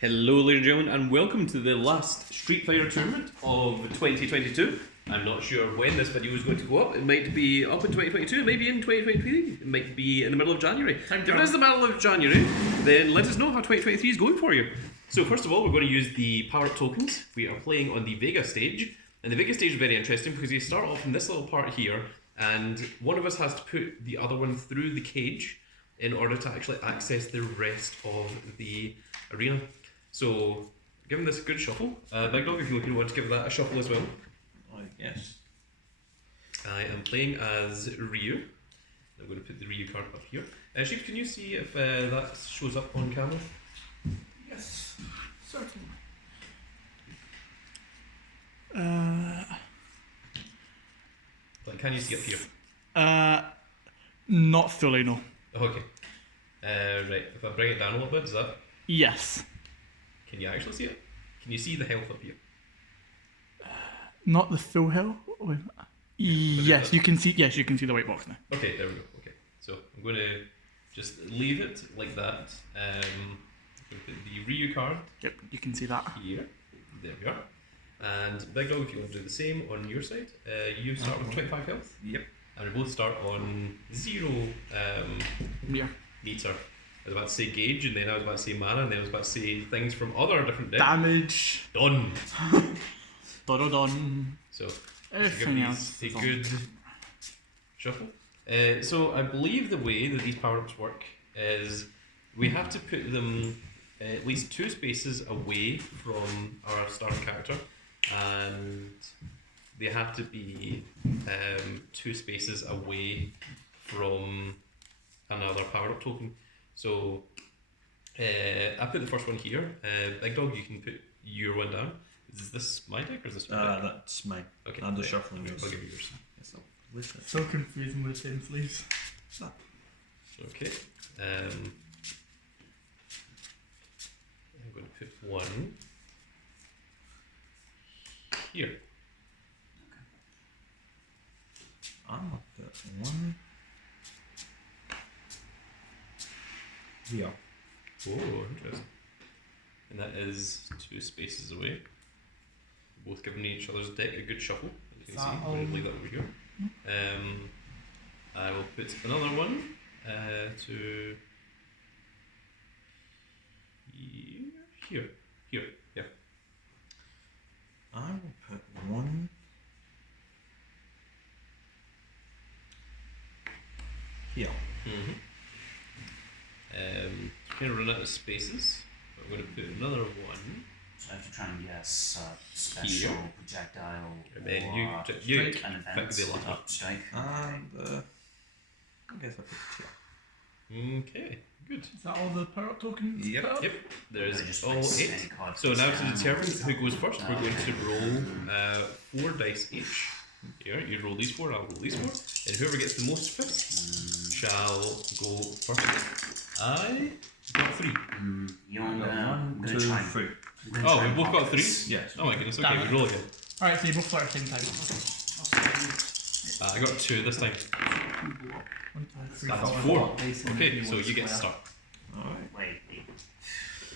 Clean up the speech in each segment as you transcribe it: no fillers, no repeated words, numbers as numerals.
Hello, ladies and gentlemen, and welcome to the last Street Fighter tournament of 2022. I'm not sure when this video is going to go up. It might be up in 2022, maybe in 2023. It might be in the middle of January. If it is the middle of January, then let us know how 2023 is going for you. So first of all, we're going to use the power-up tokens. We are playing on the Vega stage, and the Vega stage is very interesting because you start off in this little part here, and one of us has to put the other one through the cage in order to actually access the rest of the arena. So, give him this a good shuffle. Big Dog, if you want to give that a shuffle as well. Yes. I am playing as Ryu. I'm going to put the Ryu card up here. Sheep, can you see if that shows up on camera? Yes, certainly. Like, can you see up here? Not fully, no. Okay. Right, if I bring it down a little bit, is that... Yes. Can you actually see it? Can you see the health up here? Not the full health. Yes, you can see. Yes, you can see the white box now. Okay, there we go. Okay, so I'm going to just leave it like that. I'm going to put the Ryu card. Yep, you can see that. Here. There we are. And Big Dog, if you want to do the same on your side, you start with 25 health. Yep. And we both start on 0 Yeah. meter. I was about to say gauge, and then I was about to say mana, and then I was about to say things from other different decks. Damage. Done. Dun. So, Everything give else. these a good shuffle. So I believe the way that these power-ups work is we have to put them at least 2 spaces away from our starting character, and they have to be 2 spaces away from another power-up token. So I put the first one here. Big Dog, you can put your one down. Is this my deck or is this my deck? That's mine. Okay. I'm just shuffling yours. I'll give you yours. Yes, I'll list it. So confusing with the same sleeves. Okay. I'm going to put one here. I'm up at one. Here. Oh, interesting. And that is 2 spaces away. Both giving each other's deck a good shuffle. As you can see, I'm going to leave that over here. I will put another one to here. Yeah. I will put one here. Mm-hmm. Kind of run out of spaces. But I'm going to put another one. So I have to try and guess special Here. projectile And then or you an pick event the last one. up strike. And I guess I'll put here. Okay, good. Is that all the power tokens? Yep. put up? Yep, there's I just all mix 8. any card So now to face determine down. who goes first, we're going to roll 4 dice each. Here, you roll these 4, I'll roll these 4. And whoever gets the most fists shall go first. I got 3. You want One, I'm gonna two, try and three. I'm gonna Oh, try we and both got pocket 3? this. Yes. Oh my goodness, okay, Damn we it. roll again. Alright, so you both start at the same time. I got 2 this time. 1, 2, 3, That's 4. 4. Okay, so you get to start. Alright. Wait,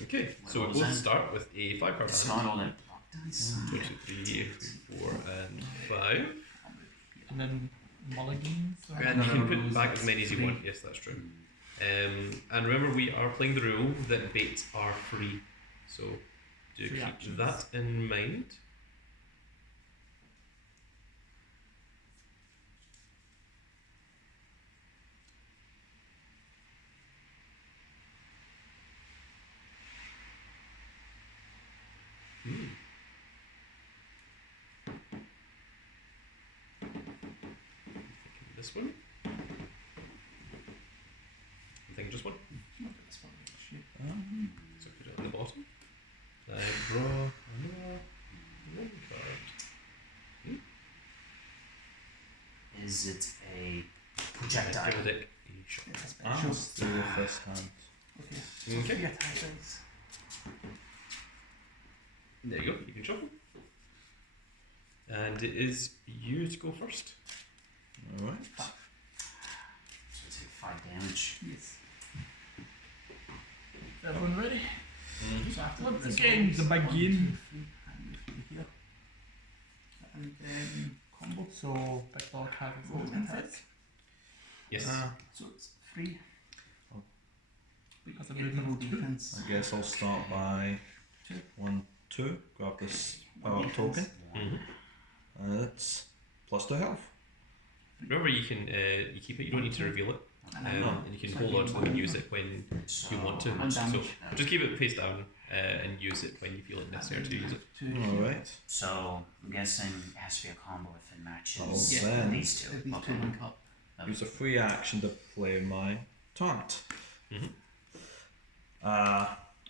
Okay, so we What was both that? start with a 5 card it's hand. not all in block dice. 1, 2, 3, 4, and 5. And then mulligans. And you can put back as many as you want. Yes, that's true. And remember, we are playing the rule that baits are free. So do Free keep actions. that in mind. This one. I think just one. So put it on the bottom. I draw another one card. Is it a I projectile? give the deck a shot. I'll do the first hand. Okay. Okay. Forget how it is. There you go. You can shuffle. And it is you to go first. Alright. So take 5 damage. Yes. Is everyone ready? Mm-hmm. So Once again, the big game. Here. And then combo. So big dog has its hits. Yes. So it's free. Oh. Because of movement defense. I guess I'll start by 1, 2. Grab this power up token. Mhm. It's +2 health. Remember, you can you keep it. You don't need to reveal it, and you can hold on to it and use it when you want to. One So damage. just keep it face down and use it when you feel it necessary to use it. Alright. So I'm guessing it has to be a combo if it matches Oh, then these two. These Okay. two link up. use a free action to play my taunt. Mhm.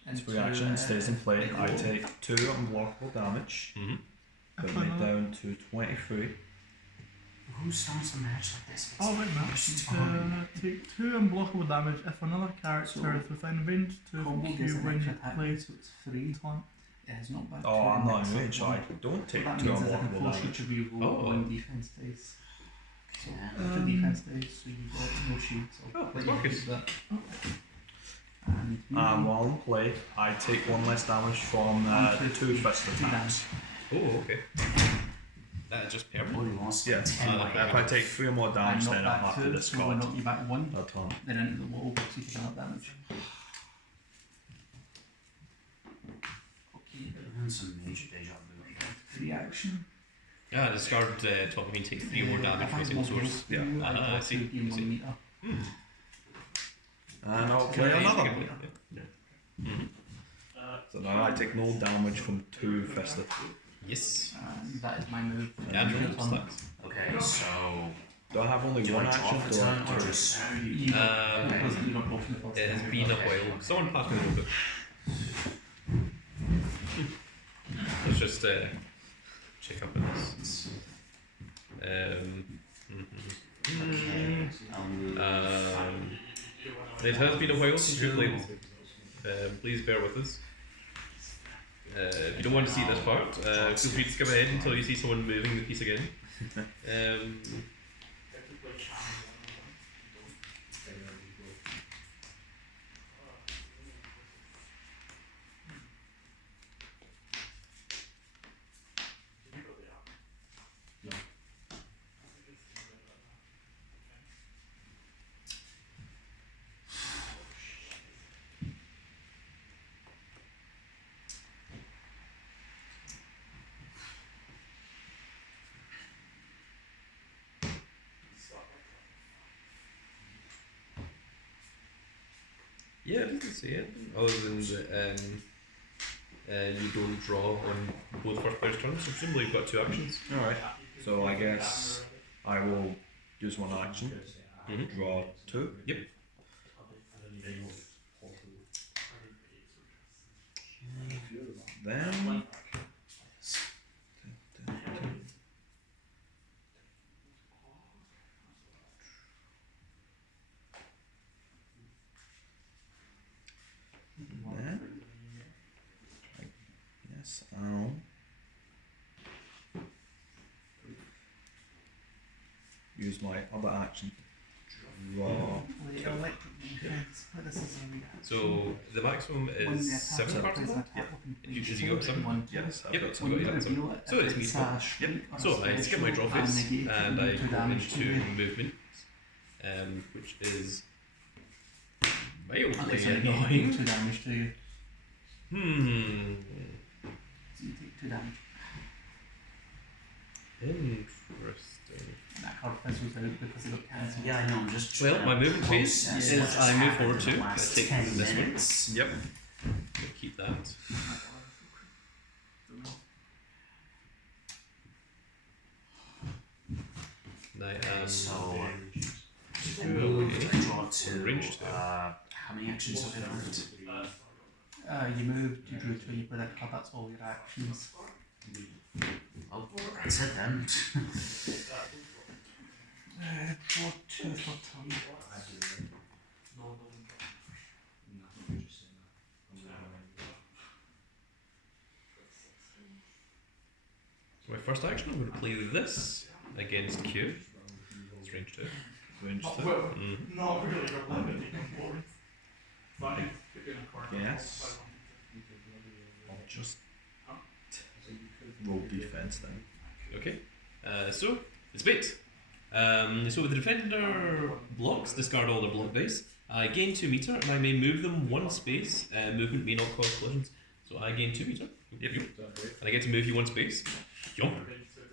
This free action stays in play. I take 2 unblockable damage. Mhm. Bring it down to 23. Who starts a match like this? Oh wait a minute. Take 2 unblockable damage if another character is within range to Combo you gives an when extra you attack, play so it's free. taunt. It has not back Oh, two I'm not mix in up range, so one. I don't take What 2 that means is I can unblockable force damage. each of you roll Oh. 1 defense dice. So Yeah. two defense dice, so you got no shields. So Oh, let that's you working. use that. And While in play, I take 1 less damage from 2 fist attacks. Oh, okay. That is just Oh, permanent. he wants Yeah, 10 if I take 3 more damage, then I'll have to so we'll discard knock you back 1, that taunt. then into the wall, so you can have damage. Okay, And some major deja vu. free action. Yeah, discard top of me take 3 more damage from a single source. Yeah. I see. Game I see. 1 meter. And I'll play Yeah, another. you can- Mhm. So now I take no damage from 2 fisted. Yes. And that is my move. Yeah, Your no, turn. sucks. Okay, so Do I have only do 1 I draw action? for Do I turn have or 2? just You don't- because you don't open the first It has time. been a while. Someone pass me the notebook. Let's just check up on this. It has been a while since we played. Please bear with us. If you don't want to see this part, feel free to skip ahead until you see someone moving the piece again. Yeah, it doesn't say it. Other than that, you don't draw on both first players' turns, so presumably you've got 2 actions. Alright, so I guess I will use 1 action, Mhm. draw 2. Yep. Then yes, I'll use my other action. Draw. Wait, electric defense. What this is a So the maximum when the is attack 7 cards plays in an that? attack weapon, And you got 7? one. Yes, I've Yep, got so When you you got 7. reveal it, So if it's me. a Yep. shrink or a So I skip my draw special, phase negate and I two go damage to into you. movement, which is mildly Okay, so you annoying. take 2 damage to you. Hmm. So you take 2 damage. Interesting. And that card fizzles out because it got cancelled. Yeah, I know. I'm just Well, trying my to movement phase process is what's I move happened forward in the 2. I last take 10 this one. minutes. Yep. We'll keep that. I am. So Okay. I draw 2. Range 2. How many actions have I moved? You moved, you drew 2, you played a card, that's all your actions. Oh, that's it then. Draw 2 for turn. My first action, I'm going to play this against Q. It's range 2. Range 2. Mm-hmm. Not really. Yes. just roll defense then. Okay. So it's bait. So with the defender blocks, discard all their block dice. I gain 2 meter, and I may move them 1 space. Movement may not cause collisions. So I gain 2 meter. Yep. And I get to move you 1 space. Yum.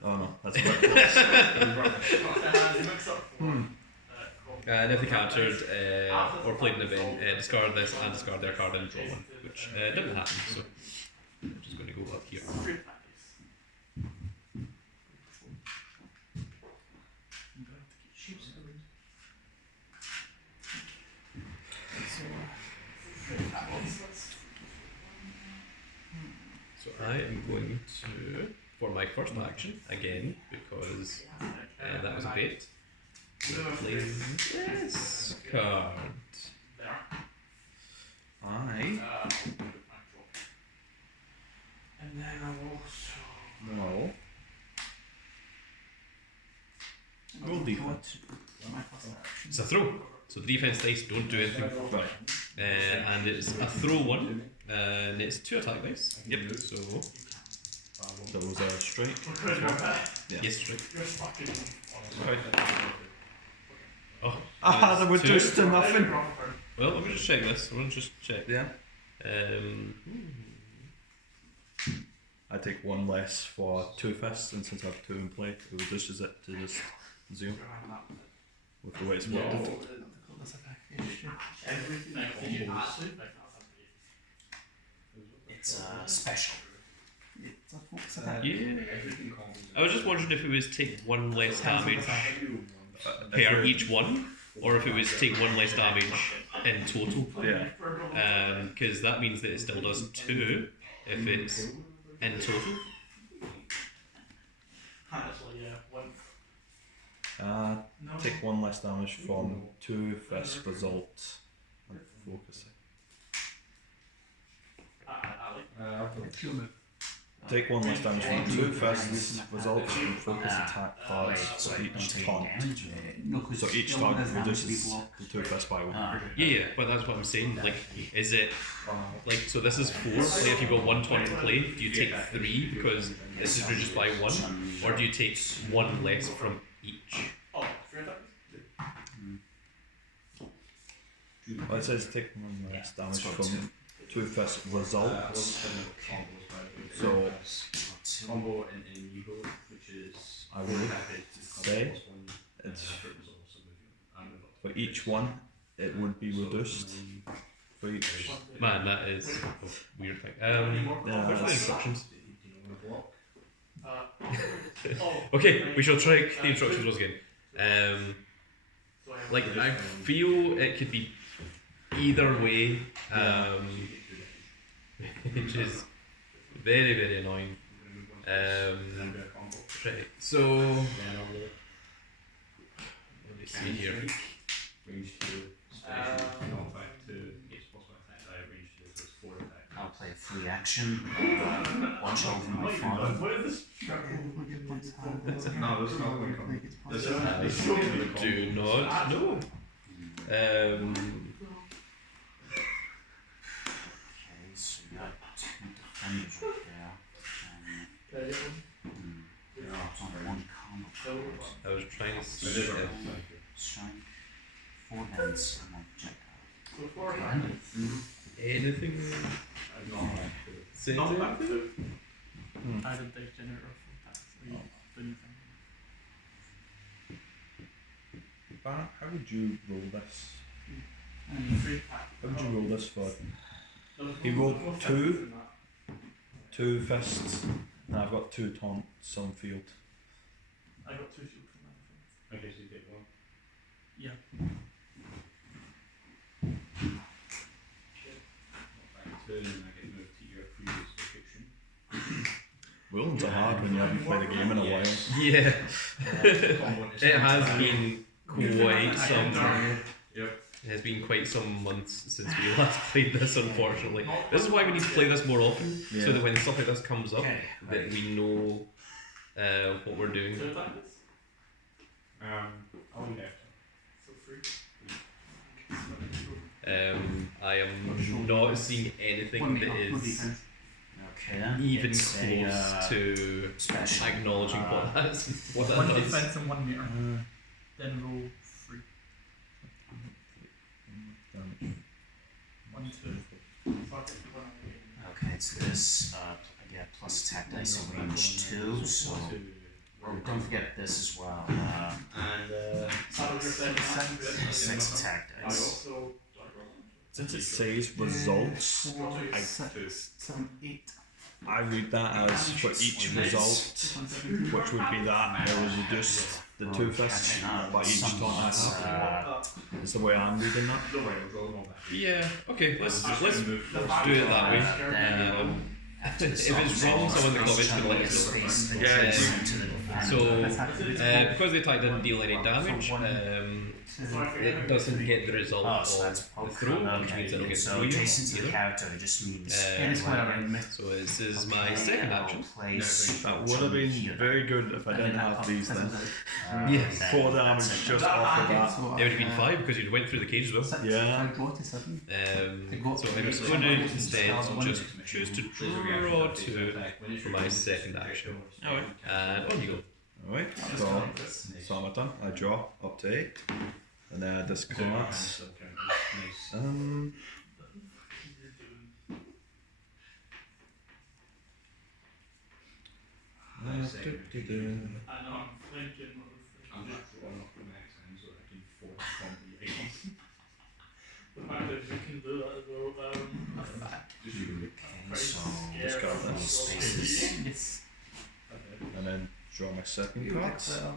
Oh no, that's a bit close. And if they captured or played an event, discard this and discard their card and draw 1, which didn't happen. So I'm just going to go up here. So I am going to, for my first action, again, because that was a bait, play this card. And then I also. No. Roll defense. My first action. It's a throw, so the defense dice don't do anything. Right. And it's a throw 1, and it's 2 attack dice. Yep, so That was a strike. Yeah. yes, strike. Oh, They were 2. just to nothing. Well, let me just check this. I'm going to just check. Yeah. Um, I take 1 less for 2 fists, and since I have 2 in play, it reduces it to just 0 with the way it's worded. It's special. It's a focus attack. yeah. I was just wondering if it was take 1 less damage If per you're- each one, or if it was take 1 less damage in total. Yeah. Because that means that it still does 2 if it's in total. Take 1 less damage from 2 fist result and focusing. Pure move. Take 1 less damage from 2 fists results from focus attack cards for each taunt. No, because So each taunt reduces the 2 fists by 1. Yeah, but that's what I'm saying. Like, is it like so? This is 4. Like, if you've got 1 taunt to play, do you take 3 because this is reduced by 1, or do you take 1 less from each? Well, it says take 1 less damage from 2 fist results. So combo in Evo, which is I would say it's for each one it would be reduced for each. Man, that is a weird thing. Where's the instructions? Okay, we shall try the instructions once again. Like, I feel it could be either way, which is very, very annoying. Right, so let me see here. I'll play a free action. Watch over my father. No, there's not one coming. There's I do not know. Okay, so you got 2 defenders right there. It's on 1 combo card. I was trying to see if Strike. 4 hands and my projectile. anything says anything. I don't take generator full tax. Do anything. How would you roll this? And How would you roll this for? He rolled 2 fists, and I've got 2 taunts on field. I got 2 shield from that. Okay, so you take 1. Yeah. Turn and I get moved to your previous location. Rollings are hard when you haven't played a game in a while. Yeah, it has been quite some. Yep. It has been quite some months since we last played this. Unfortunately, this is why we need to play this more often, so that when stuff like this comes up, that we know what we're doing. I'll be left. I am not seeing anything that is. Okay then. even It's close to special. acknowledging what that One does. defense and 1 meter. Then roll 3. 1, 2. Okay, it's this. Yeah, plus attack dice in range 2. So don't forget this as well. And 6 attack dice. Since it says results, 4, I- 6, 7, 8. I read that as for each result, which would be that it will reduce the 2 fists by each taunt I have. Is the way I'm reading that. Yeah. Okay. Let's do it that way. If it's wrong, someone in the comments can let us know. Yeah, So, because the attack didn't deal any damage, it doesn't get the result Oh, so of that's the poke. throw, which means it'll Okay, get so through you adjacent to the either. character, it just means Any square around me. So this is my second action. That would have been very good if I didn't have these then. Yes. 4 damage just off of that. So It would have been 5 because you went through the cage as well. 6, Yeah. I go to 7. So I'm just going to instead just choose to draw 2 for my second action. Alright. And on you go. Alright, so I'm done. I draw up to 8. And then I discard. I know, I'm thinking. I'm just drawing up the next time so I can force somebody. The fact that we can do that as well. Okay, so Discard this. spaces. Yes. And then draw my second You card. attack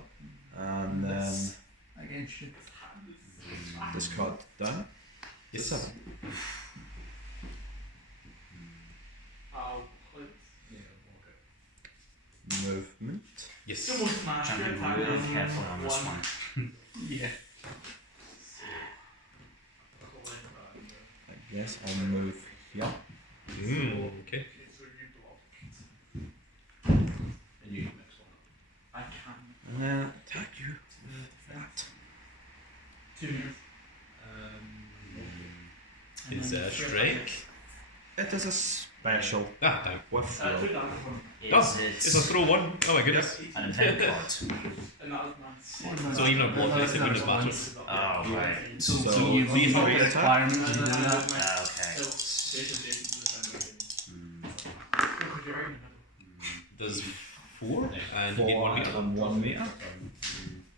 And then against you. discard done. Yes. 7. Movement. Yes. Jumping really careful on this one. Yeah. I guess I'll move here. Okay. And you next one. I can. And then attack you with that. 2 meters. It's strike. It is a special Ah, damn. with I roll. took that one. Oh, Is it's a it throw 1. Oh my goodness. an event card? And that was mine. So even on block dice, it wouldn't have mattered. Oh, right. So, So you these have three the requirement to do that. Okay. Does 4 and you 4 gain 1 meter. and 1 meter.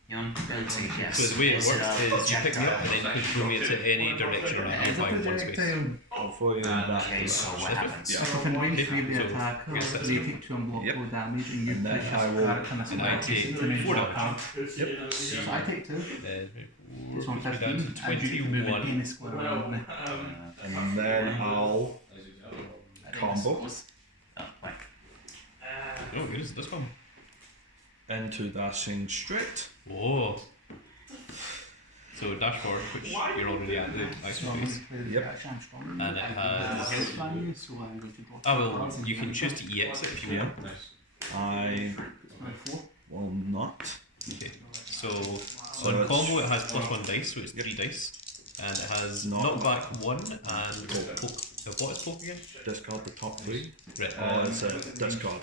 Young ability, yes. So the way it Is works a is you pick me up and then you can throw me into any direction around Is it by 1 space. projectile? I'll throw you in that. Okay, so what happens? Yeah. So within range 3 of the So, attacker, yes, that's they it. take 2 unblockable Yep. damage and you And then push I your will- character and and I take 4 damage. So I take 2. Then So I'm puts me down 15. to And you can move 21. any square around me. And then I'll combo Oh, right. Oh goodness, this one. into dashing straight. Whoa. So dash forward, which you're already at the ice So I'm space. going to play the Yep. reaction, I'm strong. And it has. Health value, so I'm going to draw Ah 2 well, cards and you can gain choose to EX it if you want. I 4. will not. Okay. So So on it's- combo it has +1 dice, so it's 3 dice. And it has knockback 1 and poke. So what is poke again? Discard the top 3. Right. Or is it discard?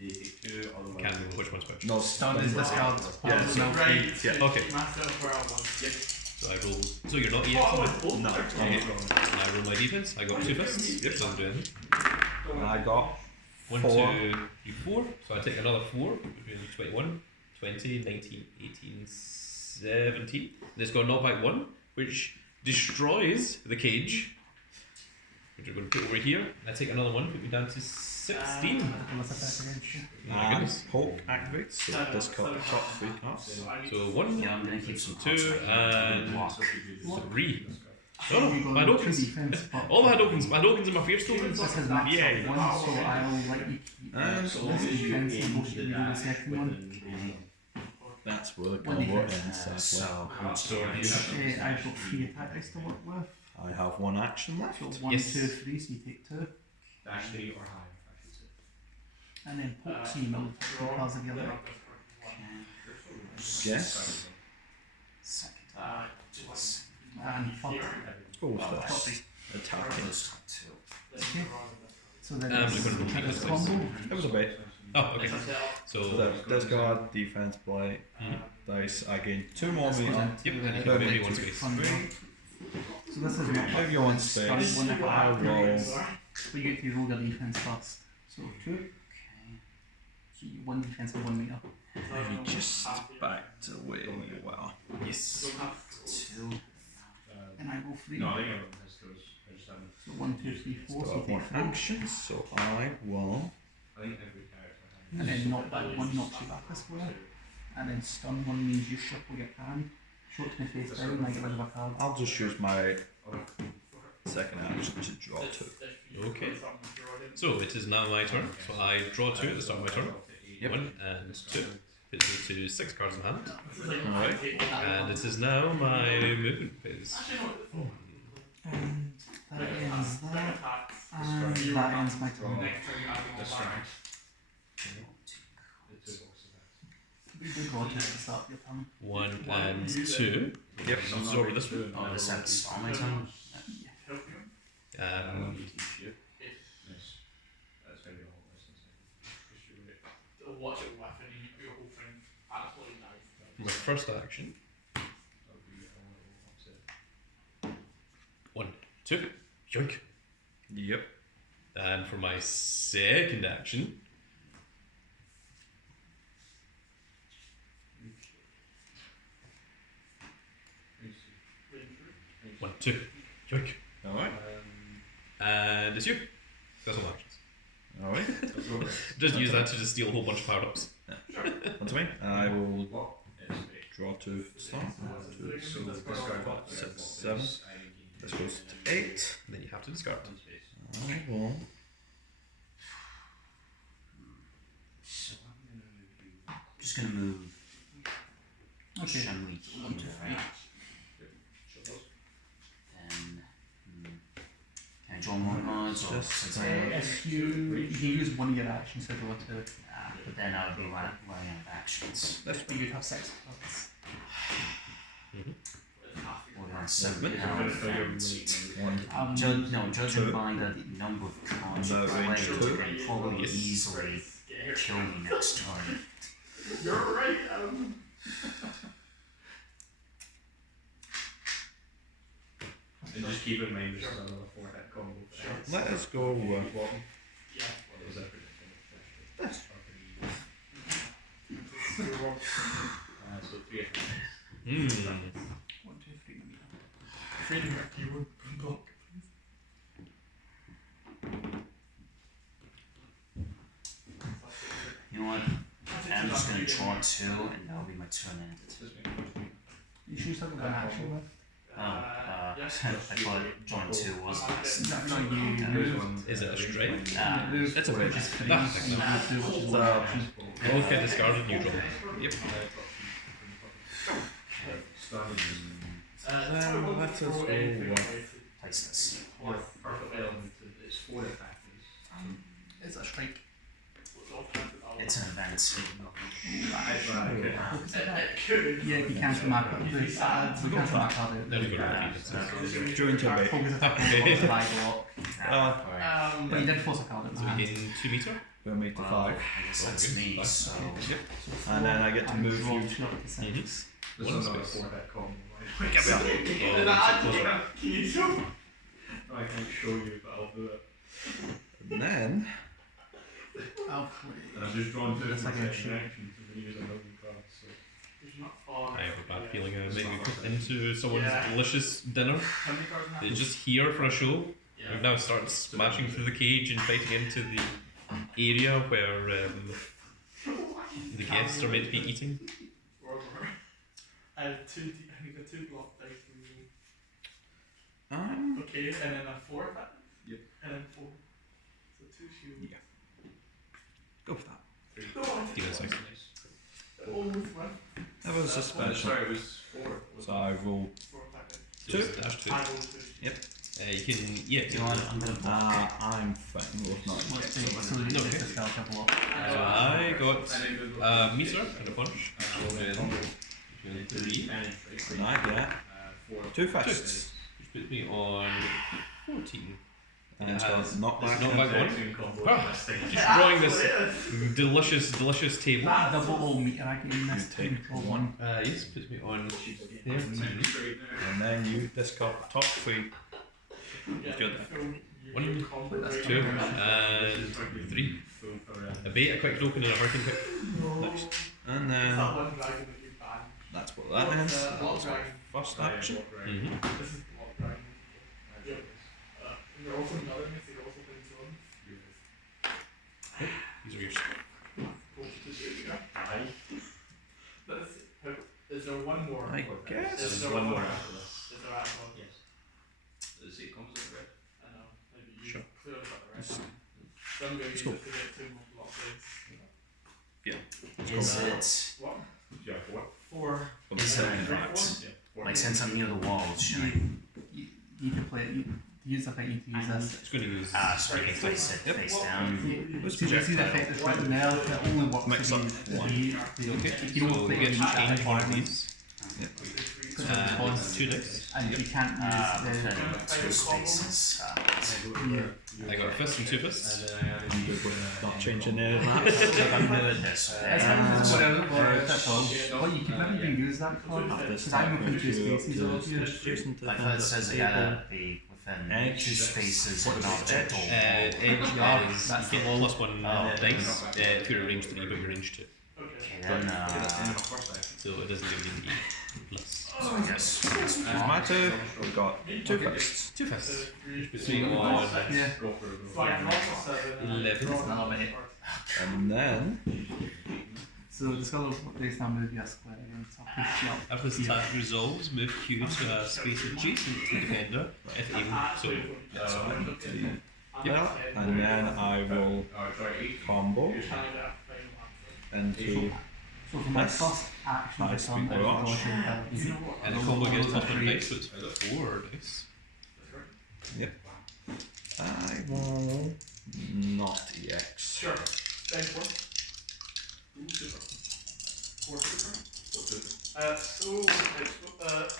Can't remember which one's which. No, Stun is discard. Yeah, No free. Yeah. Okay. So I roll. So you're not EX. No. Okay. I roll my defense. I got 2 fists. Yep, doesn't do anything. I got 1, 4. 2, 3, 4. So I take another 4, between 21, 20, 19, 18, 17. And it's got knockback 1, which destroys the cage. Which we're going to put over here. And I take another 1, put me down to 16. Unless attack against you. Oh my And goodness. poke activates, so discard the top 3 cards. So 1, Yeah, I'm gonna keep some 2, cards right now. and Block. 3. So Oh, you go my to tokens. defense, but All the Hadokens. My Hadokens and my Fierce tokens. this has max Yeah. up 1, so I'll let you keep And this defense and bullshit you do the second one. That's where the One combo defense. ends, sadly. So, how much do I use? I've got 3 attack dice to work with. I have 1 action left. So 1, Yes. 2, 3, so you take 2. Dash 3 or higher, I should say. And then poke, so you mill 2 cards of the other. Yes. Second. And fuck. Let's go with Top this. 3. Attacking. Those top 2. Okay. So then I'm it's just gonna roll this this combo. It was a bit. Oh, okay. So So, discard, defense, play, dice. I gain 2 more This goes meter. into Yep, the and you can move one space. thunder. So this is not Move your 1 space. One if I roll. but you get to roll your defense first. So 2. Okay. So you 1 defense and 1 meter. You just backed away. Wow. yes. 2. And I roll 3. No, I think everyone has those. I just haven't. So 1, 2, 3, 4. So So I you have take 1 4. action. So I will. I think every character has. And then knock back 1 knocks you back a square. And then stun 1 means you shuffle your hand. Short to the face down and I get rid of a card. I'll just use my second action to draw 2. Okay. So it is now my turn. So I draw 2 at the start of my turn. 1 and 2. Puts me to 6 cards in hand. Alright. And it is now my movement phase. And that ends that. And that ends my turn. You do draw 2 at the start of your turn. 1 and 2. Yep. Absorb this one. Oh, this at the start of my turn? Watch it with and you do your whole thing absolutely now. My first action. 1, 2. Yoink. Yep. And for my second action. One, two, yoink. Alright. And it's you. That's all actions. Alright. Just use that to just steal a whole bunch of power ups. Onto me. I will draw 2 for the start. 2, 4, 5, 6, 7. This goes to 8. And then you have to discard. I will. So I'm just gonna move Okay. Shenmue 1, 2, 3. Then can I draw more cards or Just, since If you can use one of your actions to draw 2. but then I would be running out of actions. But you'd have 6 cards. Or around 7 pounds. 1. Judging 2. by the number of cards you And play, range you 2. can probably Yes. easily kill me next turn. You're right. And just keep in mind there's another 4-hit combo. Let us go. So 3 attacks. Hmm. 1, 2, 3 meter. Freedom your keyboard block. You know what? I'm just gonna draw 2 and that'll be my turn ended. You should still have one action left. I thought drawing 2 was last. No, you move. Is it a straight? It's a bit. Which is 3. Ah, And you move 2, which is one action. Okay, discarded, neutral. Yep. Then let us go. Place this. Perfect element. It's 4 attacks. It's a strike. It's an event. Yeah, if you cancel my card, we cancel my card out. Then you go to repeat During turn bait. Focus attack on Okay. the die block. Alright. But you did force a card out. So we gain 2 meter. We'll make to Well, 5. I guess that's me, so. Yep. And then I get to move draw you. 2 up to 6. There's One another space. 4-hit combo. Oh, Can you show me? I can't show you, but I'll do it. And then. I'll play. And I've just drawn 2 That's for like a second shoot. action to use a million cards. So. I have a bad feeling I might be put into someone's delicious dinner. They're just here for a show. We've now started smashing through the cage and fighting into the area where the guests are meant to be eating. I have 2 block dice in the okay, and then a 4 attack? Yep. And then 4. So 2 shield. Yeah. Go for that. No, I Demon didn't. size. Almost went. That was a special. Sorry, it was 4. So I roll 4 attack. So it's dash 2. I rolled 2. You can, yeah. You know what? I'm gonna block. I'm fine with not. Let's take so you Okay. just discard a block. So I got a meter and a punch. So then 3. And I get 2 fists. Which puts me on 14. And it's got knockback. Knockback one. Destroying this delicious table. Double meter again this You time. take Roll one. Yes, puts me on 13. And then you discard top 3. Good. 1, 2, and 3. A bait, a quick open, and a hurricane quick. Next. And then that's what that is. That was my first action. These are yours. Is there one more? I guess. Is there one more after this? Is there after one? Yes. Does it come to the red? I know. Maybe you Sure. clearly got the red. So I'm going to use go. it to get 2 more block days. Is it? What? Yeah, 4. 4. Is it like since I'm near the walls? Should I? You can play it. You use the effect. You can use this. It's going to use. So I can place it face down. See the effect that's written there. It only works Mix if up you one. if you don't So play we it get in change that one of environment. these. Because it responds 2 dice. and you can't use Within 2 spaces. I got a fist and 2 fists. I'm good with not changing any of that. I'm doing this. It's whatever, that's all. Well, you can maybe even use that card. This Because I'm time open to to spaces of you. Jason to I thought it says it gotta be within Edge. 2 spaces of an object. Edge Yeah, is that's you get the- plus 1 dice if you're range 3, but you're range 2. Okay, then So it doesn't give you the plus. so I guess. Here's my 2. We've got 2 fists. 2 fists. Puts me on Yeah. 11. Another bit. And then So the skull of this now move your square again. So I'll push you up. After this attack resolves, move Q to a space adjacent to defender if able. So that's what I need to do. And then I will combo into So for my Yes. first action, Nice this one, big I will rush. dodge your ability. and the combo gets plus 1 dice, so it's 4 dice. I will not EX. Sure. Thanks for. Ooh, super. 4 super. So,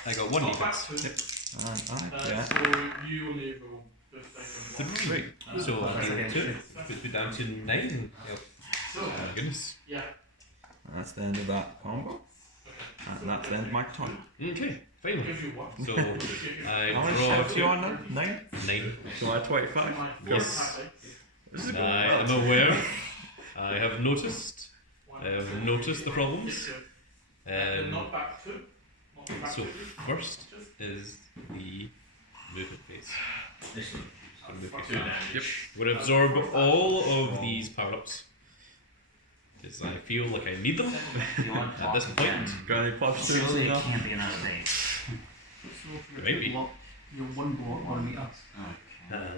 I got 1 knockback defense. 2. And I get So you only roll this dice on 3. So I deal 2. Puts me down to 9. So, Oh my goodness. yeah. that's the end of that combo. And that's the end of my turn. Okay, finally. Give you what? So I How much draw health 2. you on now? 9? 9. So I 25. Yes. This is going I well. am aware. I have noticed. I have noticed the problems. Knockback 2. So first is the movement phase. Yep. We're going to absorb all of these power-ups because I feel like I need them at this point. Got any plus 2? Surely it can't be another base. So if you're Maybe. you're 1 block 1 meter.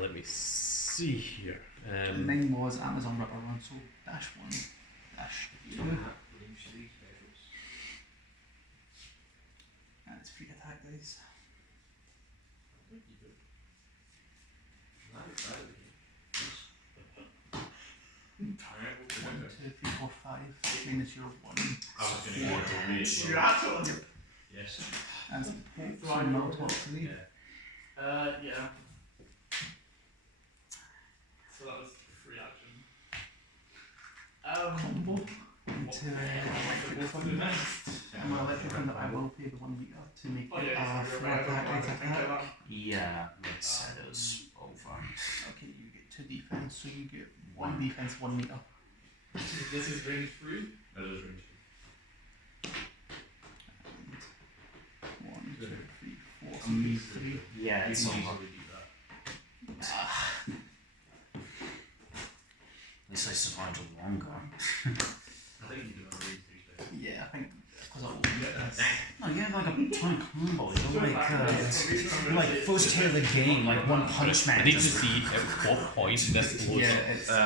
Let me see here. Mine was Amazon Ripper Run, so dash 1, dash 2. And it's free attack dice. 1, 2, 3, 4, 5. Minus your 1. Yes. And some points. So now top 3. Yeah. So that was free action. Combo into electric fund. And my electric fund that I will pay the 1 meter to make Oh it yeah, a free attack attack. Yeah, let's set those over. Okay, you get 2 defense, so you get 1 defense, 1 meter. This is range 3. That is range. And 1, 2, 3, 4. So you 3. Yeah, it's over. At least I survived a longer. I think you can only read 3 Yeah, I think because I will get this. No, you have like a ton of combos. You're like first hit of the game, like One Punch Man. I need to just- see at what point this loads Yeah, up.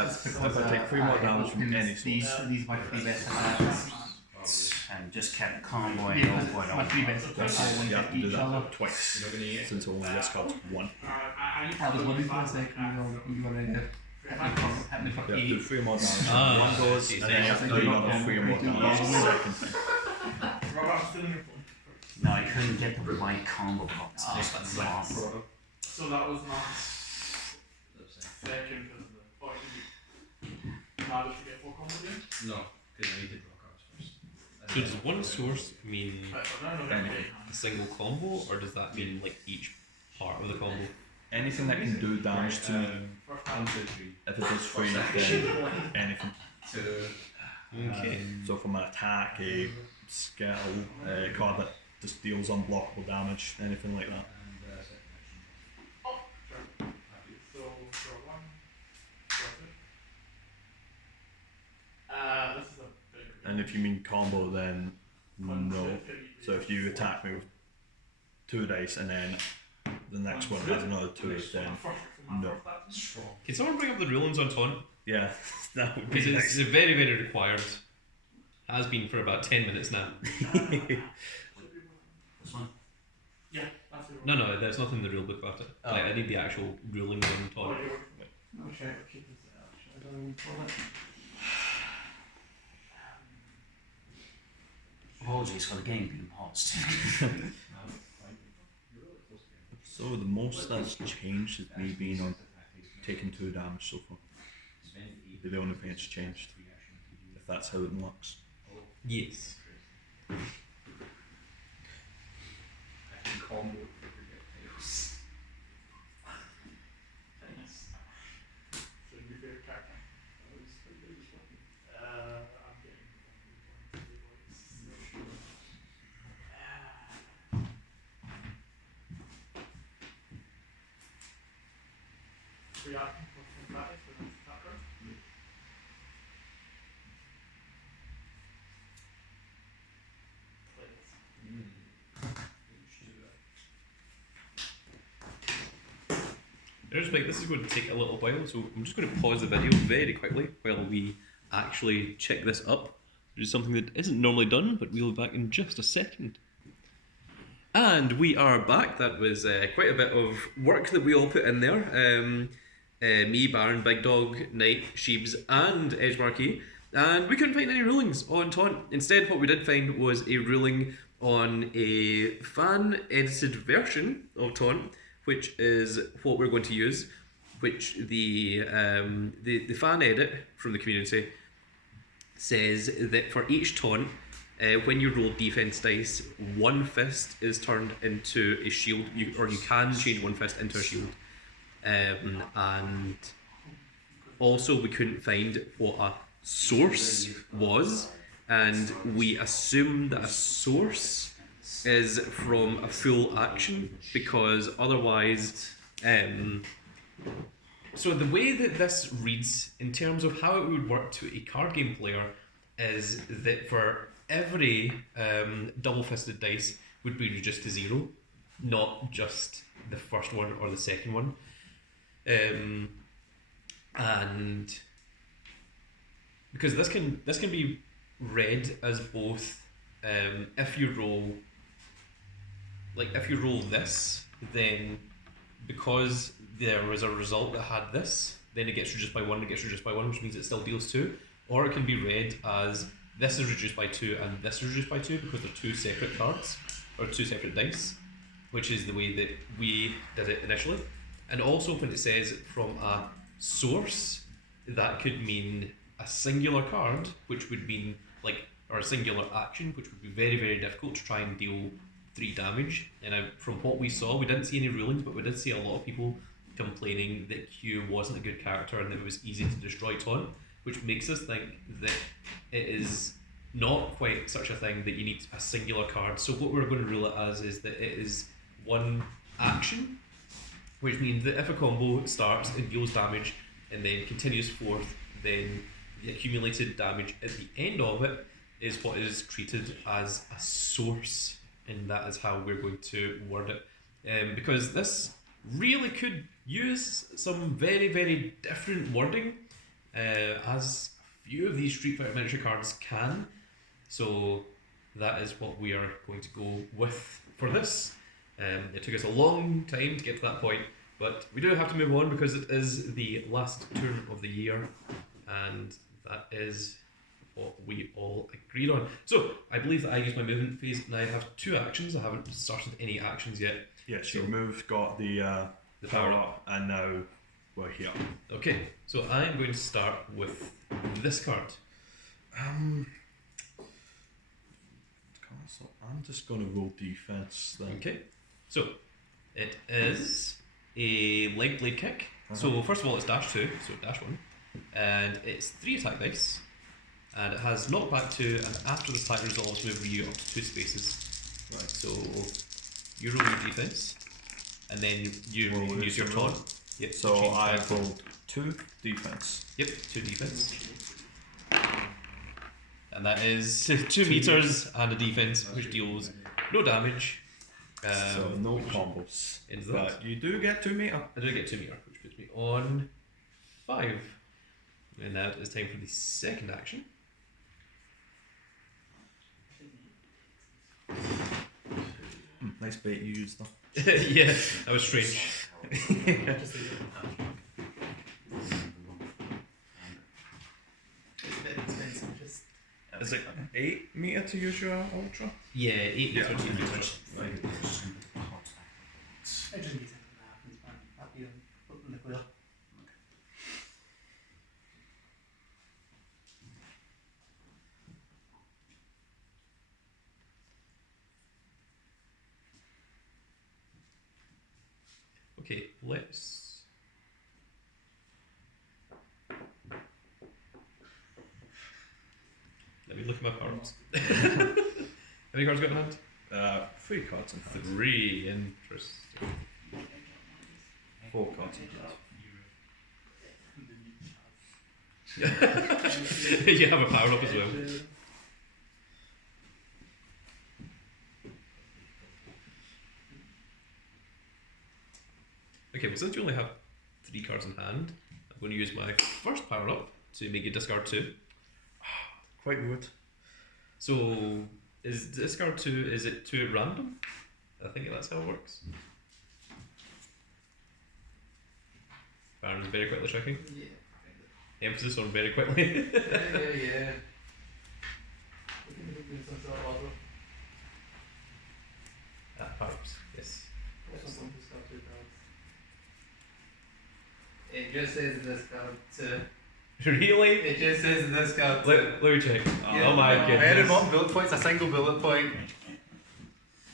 it's because if I take 3 more damage from any these are my 3 best attacks. And just kept comboing Yeah, over and my 3 over. best attacks all You link have to do each that other. twice. You're not going to get Since only this card's 1. I was wondering for a second, you were hit me for You have to do 8. 3 more damage. Ah, One goes, I see. and then you have to do another 3 more damage the second time. No, I couldn't get the right combo box. Ah, This was wrong. So that was not. second because the point managed to get 4 combo again. No, because I need to draw cards first. So does one source mean Right, so now Then okay. a single combo, or does that mean like each part of the combo? Anything that can do damage to me, First 1, hand. 2, 3. if it does 3, then anything. Okay. So from an attack, a skill, a card that just deals unblockable damage, anything like that. Oh, sure. So, draw 1. Draw 2. This is a big. And if you mean combo, then no. So if you attack me with 2 dice and then the next one has another 2, then no. Can someone bring up the rulings on taunt? Yeah, that would Because be it's nice. very, very required. Has been for about 10 minutes now. This one? Yeah, that's it. No, there's nothing in the rule book about it. Oh. Like, I need the actual rulings on Oh, taunt. you're No shit, keep this out. I don't even call it. Apologies for the game being paused. So the most that's changed is me being on taking 2 damage so far. It'd be the only thing that's changed. If that's how it looks. Yes. I can combo for tails. So your favorite character? I'm getting. Reaction from that is the next attacker. Play this. I respect this is going to take a little while, so I'm just going to pause the video very quickly while we actually check this up. Which is something that isn't normally done, but we'll be back in just a second. And we are back. That was quite a bit of work that we all put in there. Me, Baron, Big Dog, Knight, Sheebs, and Edge Marquee. And we couldn't find any rulings on Taunt. Instead, what we did find was a ruling on a fan-edited version of Taunt, which is what we're going to use, which the fan edit from the community says that for each taunt, when you roll defense dice, one fist is turned into a shield, or you can change one fist into a shield. And also we couldn't find what a source was, and we assume that a source is from a full action, because otherwise so the way that this reads in terms of how it would work to a card game player is that for every double-fisted dice would be reduced to 0, not just the first one or the second one. And because this can be read as both if you roll this, then because there was a result that had this, then it gets reduced by 1, which means it still deals 2. Or it can be read as this is reduced by 2 and this is reduced by 2 because they're 2 separate cards, or 2 separate dice, which is the way that we did it initially. And also when it says from a source, that could mean a singular card, which would mean or a singular action, which would be very, very difficult to try and deal 3 damage. And from what we saw, we didn't see any rulings, but we did see a lot of people complaining that Q wasn't a good character and that it was easy to destroy Taunt, which makes us think that it is not quite such a thing that you need a singular card. So what we're going to rule it as is that it is one action, which means that if a combo starts and deals damage and then continues forth, then the accumulated damage at the end of it is what is treated as a source, and that is how we're going to word it. Because this really could use some very, very different wording, as few of these Street Fighter miniature cards can. So that is what we are going to go with for this. It took us a long time to get to that point, but we do have to move on because it is the last tournament of the year, and that is what we all agreed on. So I believe that I used my movement phase, and I have 2 actions. I haven't started any actions yet. Yes, So- your move got the The power power up, and now go here. Okay, so I'm going to start with this card. So I'm just going to roll defense then. Okay, so it is a leg blade kick. So first of all, it's dash 2, so dash 1, and it's 3 attack dice, and it has knockback 2, and after the attack resolves, move you up to 2 spaces. Right. So you roll your defense, and then you Roll can use your to roll. taunt. Yep, to So change I back. rolled 2 defense. Yep, 2 defense. And that is 2 meters and a defense, which deals no damage. So no combos. Is that? But you do get 2 meter. I do get 2 meter, which puts me on 5. And now it's time for the second action. Nice bait you used though. Yeah, that was strange. It's a bit expensive, just. Is it 8 meter to use your ultra? Yeah, 8 Yeah. meters, 2 meters. I just need something that happens, man. Happy and putting the clear. Okay, let's. Let me look at my cards. How many cards got in hand? 3 cards in hand. 3. Interesting. 4 cards in hand. You have a power up as well. Okay, well, since you only have 3 cards in hand, I'm going to use my first power up to make you discard 2. Quite good. So, is discard 2, is it 2 at random? I think that's how it works. Baron's very quickly checking. Yeah. Emphasis on very quickly. Yeah. We can do some sort of order. Perhaps, yes. Someone who's got 2 cards. It just says discard 2. Really? It just says discard 2. Let me check. Yeah. Oh my Very goodness. one bullet point's a single bullet point.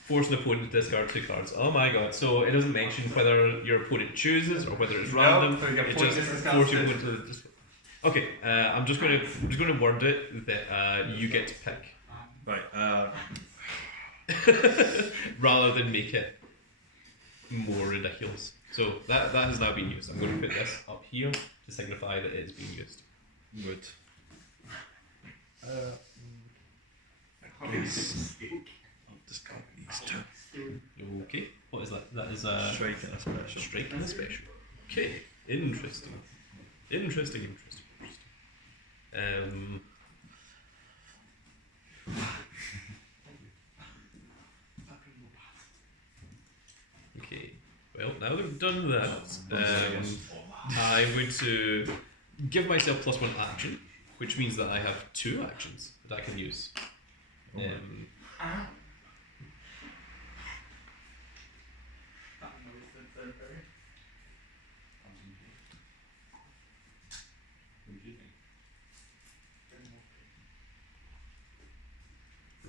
Force an opponent to discard 2 cards. Oh my god. So it doesn't mention whether your opponent chooses or whether it's random. No, your It opponent just just forces discards your it. opponent to discard. Okay, I'm just gonna word it that you get to pick Right. rather than make it more ridiculous. So that has now been used. I'm going to put this up here to signify that it is being used. Good. Discard these 2. Okay, what is that? That is Strike and a special. strike and a special. Okay, interesting. Interesting. Okay, well, now that we've done that, I'm going to give myself +1 action, which means that I have 2 actions that I can use. We're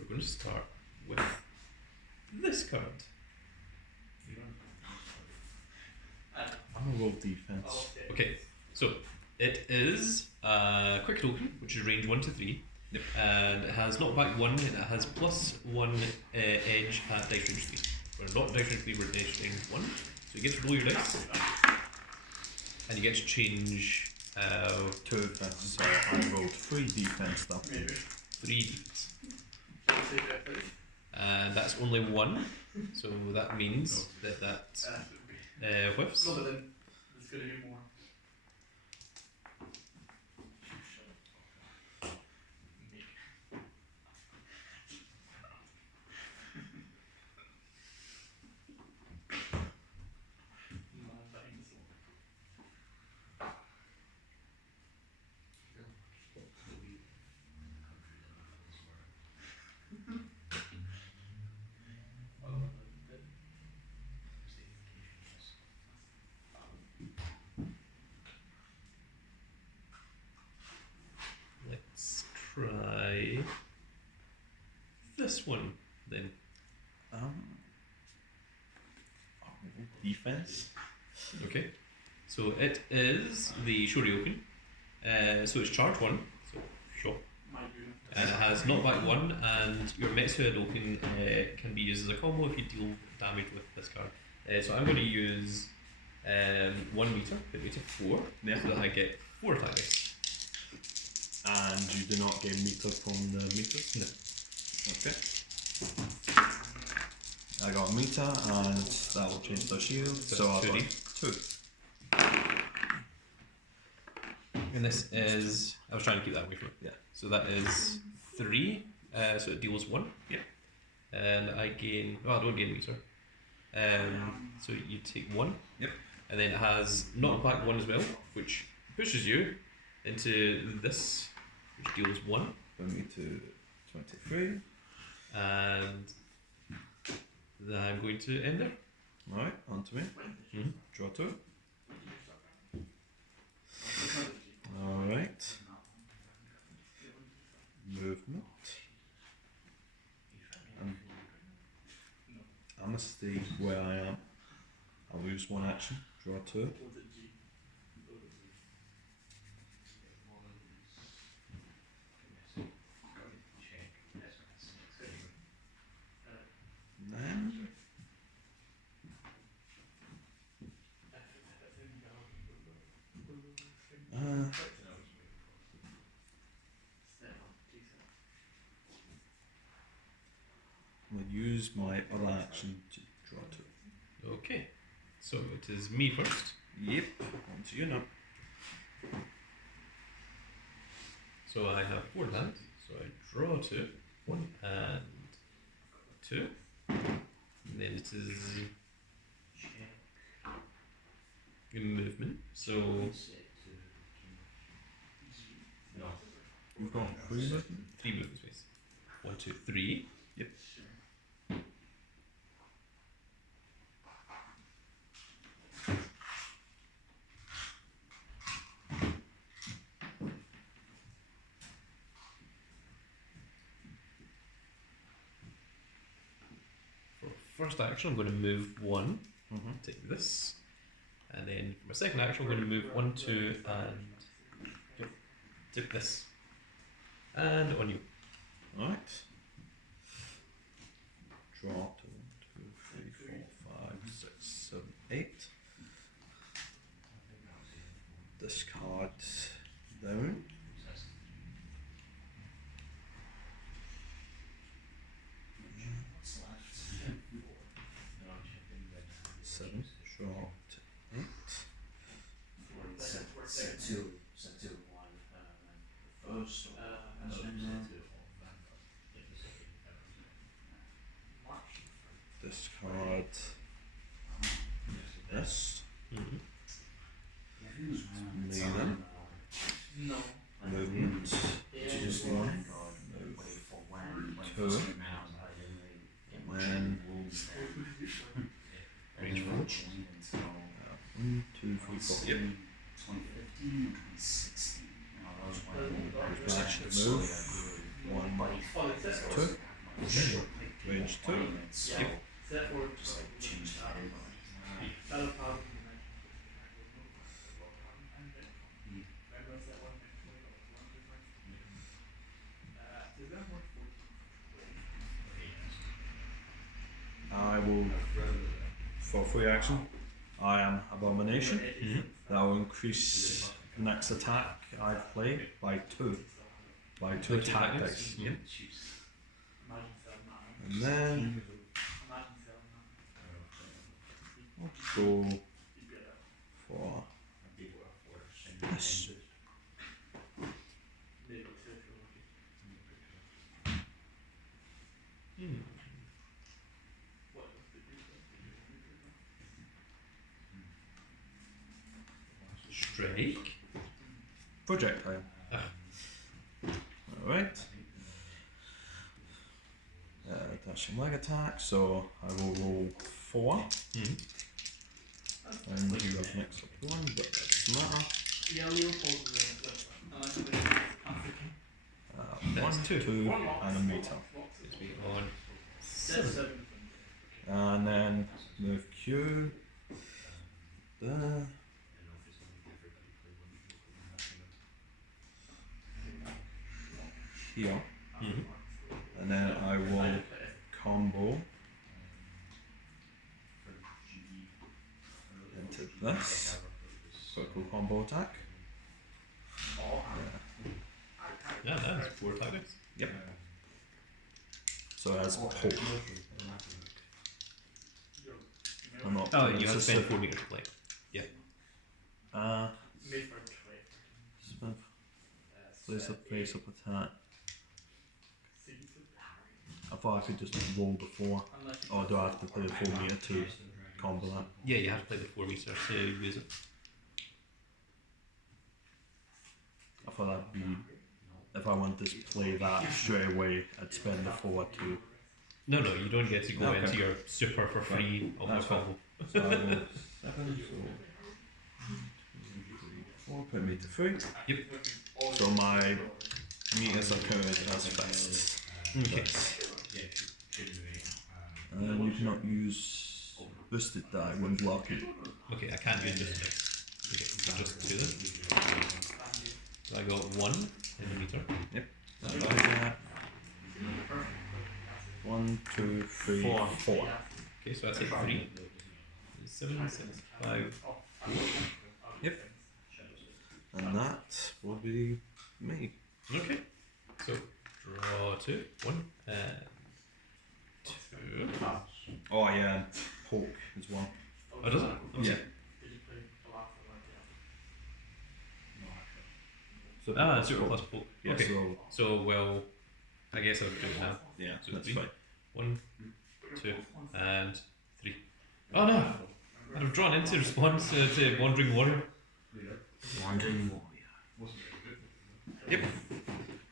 going to start with this card. I'm gonna roll defense. Okay, so it is a quick token, which is range 1 to 3, and it has knockback 1, and it has +1 edge at dice range 3. We're not dice range 3, we're dice range 1. So you get to roll your dice, and you get to change 2 defense. So I rolled 3 defense though. 3 deeds. And that's only 1, so that means that whiffs. No, but then there's gonna be more. try this one then. Defense. Okay. So it is the Shoryuken. So it's charge 1, so shot. And it has knockback 1, and your Metsu Hadouken can be used as a combo if you deal damage with this card. So I'm going to use 1 meter, put me to 4, so that I get 4 attack dice. And you do not gain meter from the meters? No. Okay. I got a meter, and that will change the shield. So I've got 2. And this is, I was trying to keep that away from it. Yeah. So that is 3, so it deals 1. Yep. And I gain, I don't gain meter. So you take 1. Yep. And then it has knockback 1 as well, which pushes you into this, which deals 1. Bring me to 23. And then I'm going to end there. Alright, on to me. Mhm. Draw 2. Alright. Movement. I'm gonna stay where I am. I'll use 1 action, draw 2. Then I'm gonna use my other action to draw 2. Okay. So it is me first. Yep, on to you now. So I have 4 lands. So I draw 2, 1 and 2. And then it is movement. So You've got 3 movement? 3 movement space. 1, 2, 3. Yep. For first action, I'm going to move 1. Mm-hmm. Take this. And then for my second action, I'm going to move 1, 2, and take this. And on you. Alright. Draw 2, 1, 2, 3, 4, 5, 6, 7, 8. Discard down. Seven, draw 8. Set two, one. First, Discard this. Mm-hmm. Neither. No. Movement. just One. wait for when Two. first When. Range four. 1, 2, 3, 4. Yep. 2015 or 2016. Those were Position move. 1, Oh, it's that 2. Range 2. So Yep. That or just like change the that'll probably I will, for free action, I am Abomination. Mm-hmm. That will increase the next attack I play by 2. By 2 attack dice. Yep. And then go for this. Strike. Projectile. Alright. Dashing leg attack, so I will roll 4. Mm-hmm. And you have next up 1, but that doesn't matter. Yeah, Leopold is That's 2. 2, and a meter. It's be on 7. And then move Q there. Here. Mhm. And then I will combo into this. Quick combo attack. Yeah, that's 4 targets. Yep. So it has hope. I'm not Oh, doing you have to spend specific- 4 meters to play. Smith. Place up, face up attack. I thought I could just roll the 4. Or do I have to play the 4 meter to combo that? Yeah, you have to play the 4 meters to use it. I thought that'd be. If I wanted to play that straight away, I'd spend the 4 to. No, you don't get to go Okay. into your super for free of That's the combo. So I will 7, so 1, 2, 3, 4, put me to 3. Yep. So my meters are counted as fists. Okay. And you cannot use boosted die when blocking. Okay, I can't use this. Okay, so just do this. So I got 1 in the meter. So that's that. 1, 2, 3, 4. Okay, so I take 3. 7, 6, 5. And that will be me. Okay. So draw 2. 1 and 2. Oh yeah, poke is one. Oh, does it? Yeah. So Ah, super plus poke. Yeah, Okay. so So, well, I guess I'll do it now. yeah, So that's 3. fine. 1, 2, and 3. Oh no! I'd have drawn into response to Wandering Warrior. Wandering Warrior. Yep.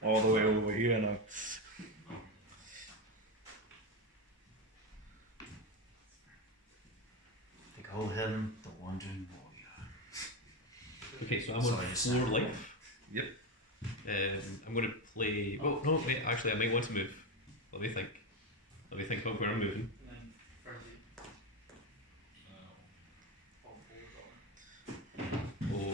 All the way over here now. They call him the Wandering Warrior. Okay, so I'm So on I 4 decide- life. Yep. I'm going to play. Well, no, wait, actually, I might want to move. Let me think. Let me think of where I'm moving. Oh,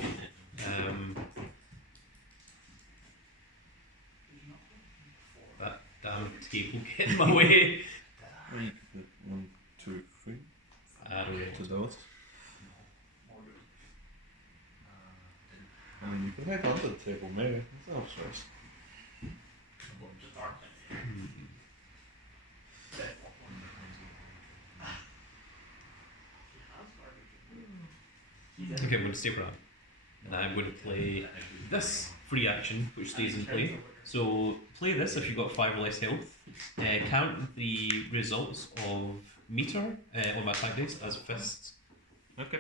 that damn table get in my way. Right, 1, 2, 3. I don't know. To those. I mean, you can head under the table, maybe. It's no stress. Okay, I'm going to stay around. And I'm going to play this free action, which stays in play. So play this if you've got 5 or less health. Count the results of meter on my attack dice as fists. Okay.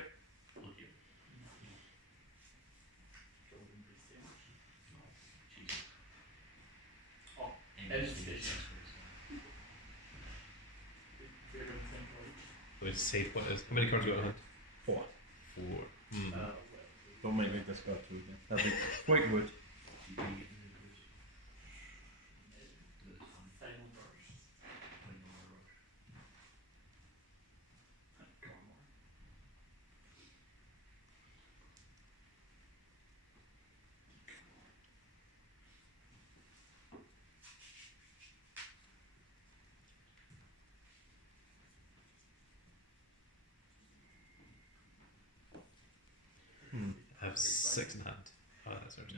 Going to save what is. How many cards do you got in hand? 4. 4. Hmm. Don't make me discard 2 again. That'd be quite good. I have 6 in hand. Oh, that's ours.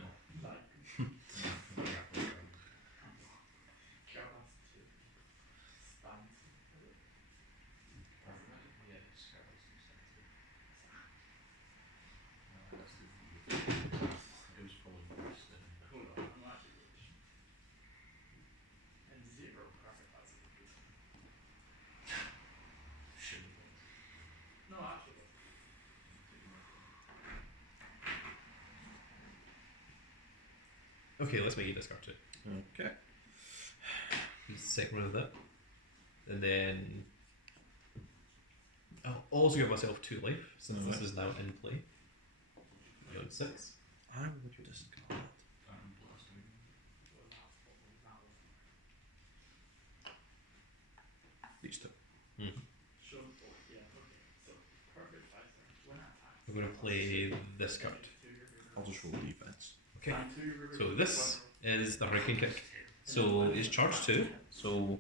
Okay, let's make you discard it. Okay. Use the second one of that. And then I'll also give myself 2 life, since this is now in play. I'm on 6. I would discard. each turn. We're going to play this card. I'll just roll defense. Okay. So this is the Hurricane Kick. So it's charge 2. So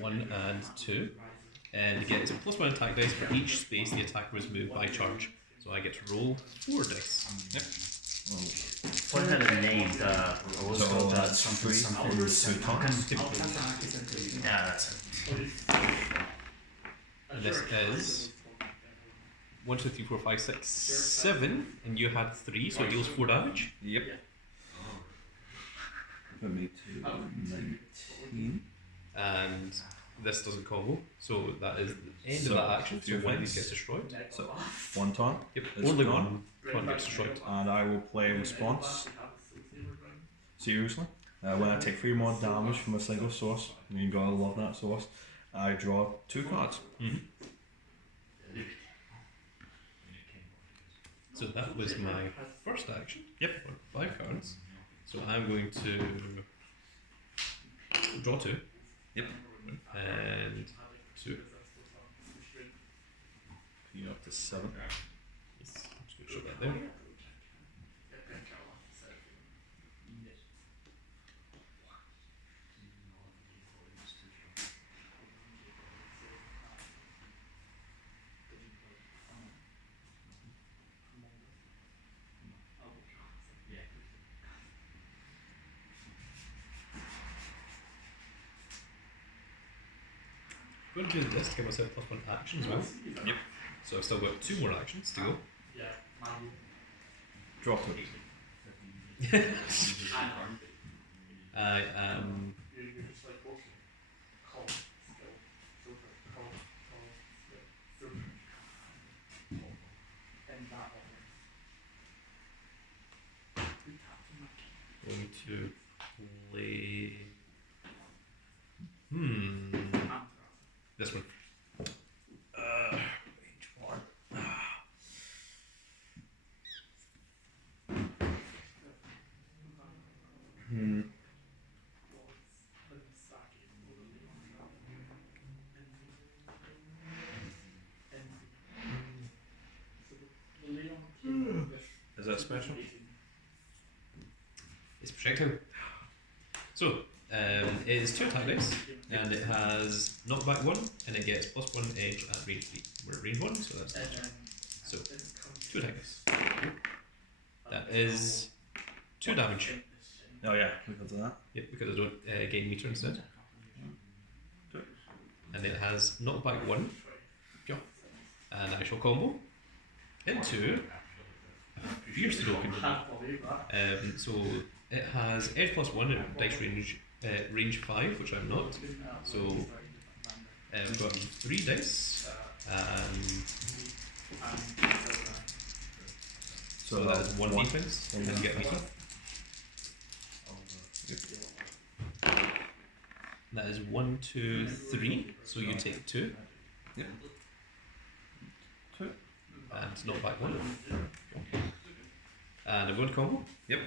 1 and 2. And it gets +1 attack dice for each space the attacker was moved by charge. So I get to roll 4 dice. What had it named? What was it So called? that's Something, 3 something, for something 2 times. Yeah, that's it. And this is 1, 2, 3, 4, 5, 6, 7. And you had 3, so it deals 4 damage. Yep. Put me to 19. And this doesn't combo. So that is the end of that action. So one of these gets destroyed. So 1 turn. Yep, It's only gone. one gets destroyed. And I will play response. Seriously. When I take 3 more damage from a single source, and you gotta love that source, I draw 2 cards. So that was my first action. Yep. 5 cards. So I'm going to draw 2. Yep. And 2. You're up to 7. Yes, I'm just going to show that there. I'm going to do this to give myself +1 action as well. Yep. So I've still got 2 more actions to go. Draw 2. I am going to play this one. Range 1. Is that special? It's projectile. So, it is 2 attack dice, and it has knockback 1, and it gets +1 edge at range 3. We're at range 1, so that's so 2 attack dice. That is 2 damage. Oh yeah, we can do that. Yep, because I don't gain meter instead. And it has knockback 1. Yeah. And I shall combo into Fierce Token. So it has edge +1 at dice range 5, which I'm not. So I've got 3 dice. So that is 1 defense, and you get meter. That is 1, 2, 3. So you take 2. Yep. 2. And knock back 1. And I'm going to combo. Yep.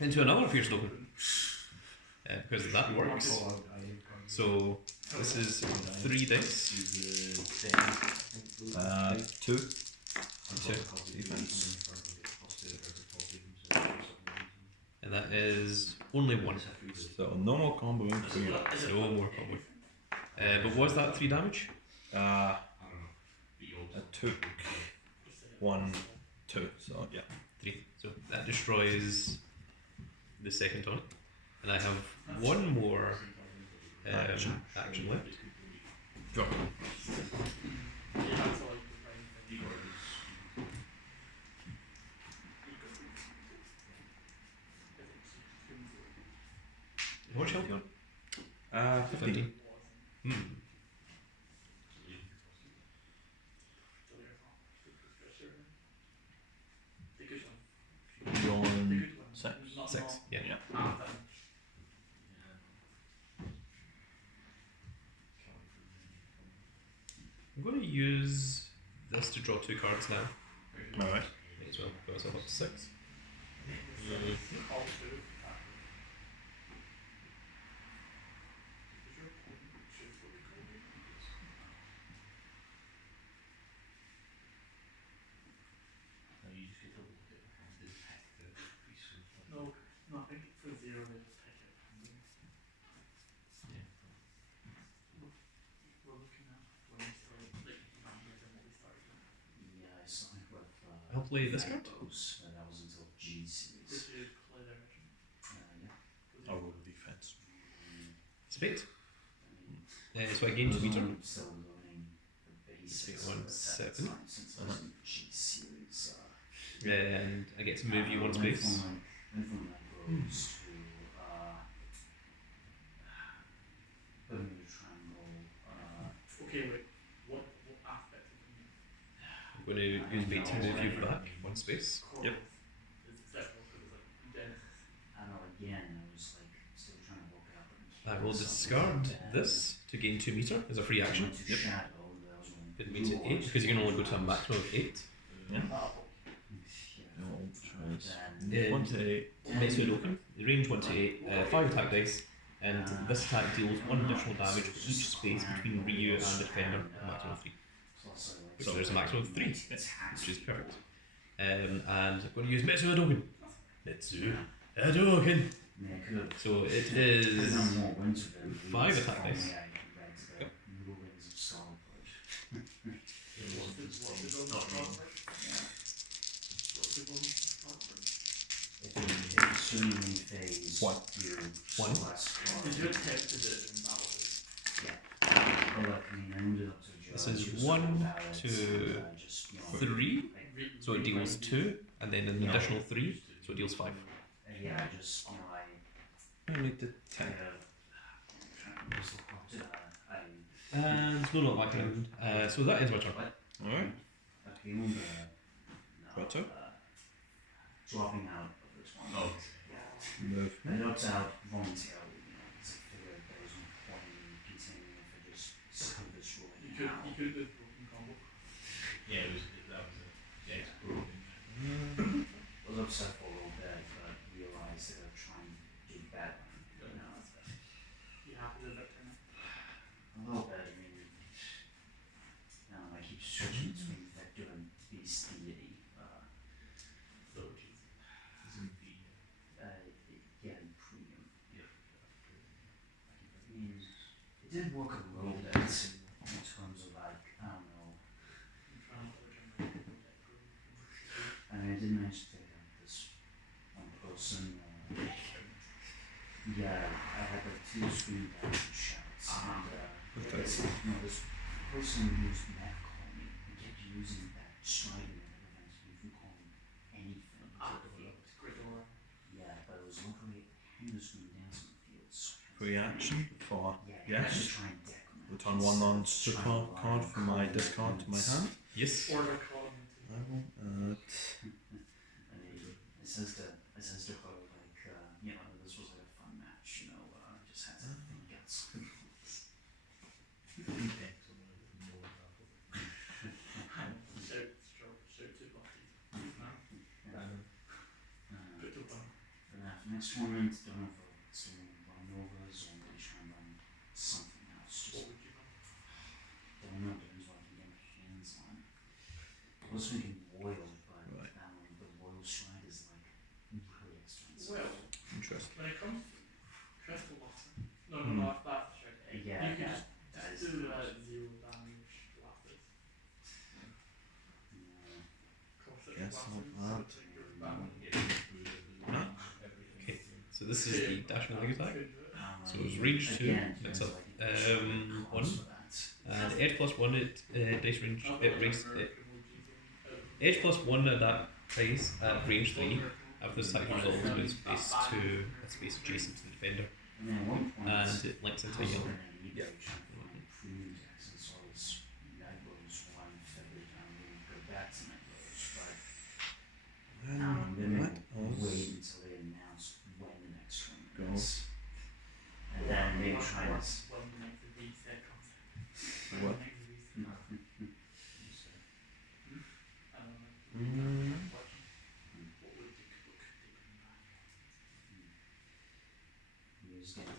Into another Fierce Token. Because that works. So this is 3 dice. 2. 2. Defense. And that is only 1. So no more comboing for you. No more combo. But was that 3 damage? I took 1, 2. So yeah. 3. So that destroys the second tonic. And I have 1 more action left. Drop. How much health you on? 15. You're on 6. 6. Yeah. I'm going to use this to draw 2 cards now. Alright. May as well go myself up to 6. zero, they just take it. We're looking at when we started, like, not here than what we started with. Yeah, I signed with I'll play this card. Nightbows, that was until G series. Did you play their version? Yeah. I'll roll defense. Spade. I mean, So I gain 2 meter. I'm still learning the basics. One, of it at the seven. time, since I was in G series. And I get to move you 1 space. Went from Nightbows to Bermuda Triangle. Okay, wait. What aspect of the I'm going to use bait to move you back 1 space. core Yep. is acceptable because it's like dense. I know again, I was like still trying to work it out. I will discard this to gain 2 meter as a free action. Yep. Shadow, that was when Put me to 8 because you can only go to a maximum of 8. No, Then 1 to 8. Metsu Open, range 1 to 8, 5 attack dice, and this attack deals 1 additional damage for each space between Ryu and the defender, a maximum of 3. plus I like So there's a maximum of 3, attack. which is perfect. And I'm going to use Metsu Hadouken. Metsu Hadouken. I mean, I could have So it I've is done more winter than 5 attack only dice. I compared to the Noodle Rings of Solid Blood. What's the bonus start for? What's the bonus start for? If you assume in phase, One. you One. select Did you attempt to do it in battle? Well, like, I mean, I ended up to This judge, is it was 1, all about it, 2, I just, you know, 3, Re- so it deals 2, and then an additional 3, so it deals 5. yeah, I just, you know, I need to I 10. I And no, not my turn. So that ends my turn. Alright. okay, remember, Roto? dropping out of this one. Oh. Move. I dropped out voluntarily, you know, because I figured there was no point in continuing if I just screw this You right could now. do the broken combo. Yeah, that was yeah, it's broken. I was upset for a little bit, but realized they were trying to do better, you know. You happy with that turn? A little bit, I mean, I keep switching between Vector and Beast Deity. Oh, jeez. It's in the Yeah, and Premium. yeah. I mean, it did work a little bit in terms of like, I don't know, I'm trying to regenerate the deck room. I mean, I did manage to take out this one person. Yeah, I had like 2 screen damage shots, and this person used Matt call me and kept using that striding that prevents me from calling anything Ah, to the field. Gridor. Yeah, but it was luckily him who's going dancing the fields. Free action for Yeah, yes. just try and deck him. Return 1 non-super card from my discard to my hand. Yes. Or the column I will add. And it says to her, like, you know, this was like a fun match, you know, just had to think outside the box. Shout to Bucky. Put to one. For that next tournament, don't know if it's doing run overs or maybe try and run something else. What Just would you run? don't know, depends what I can get my hands on. I was thinking Royal, but Right. the Royal Stride is like really expensive. Well, Interesting. when it comes to Crystal Blossom, no, Hmm. that's right. Yeah, You could that just is do much. 0 damage blasters. Yeah. Corset Yes, blasters, I'll so it's like your battle. Okay, so this is the dash and leg attack. So it was range 2, Again, that's there's up, like one. for that. And edge plus 1 at dice range, race, Emojis edge plus 1 at that price at range 3. After this attack resolves, moves space to a space adjacent to the defender, And then at one point, and it links into I was yellow. looking at eBay trying to find premium decks, and so I was Nightbows one February time, I'm going to go back to Nightbows, but then What they else? wait until they announce when the next one Go. is. And then maybe try to. When the next reset comes. What? When the next reset. I don't know. Mm. What would you cook? You just get a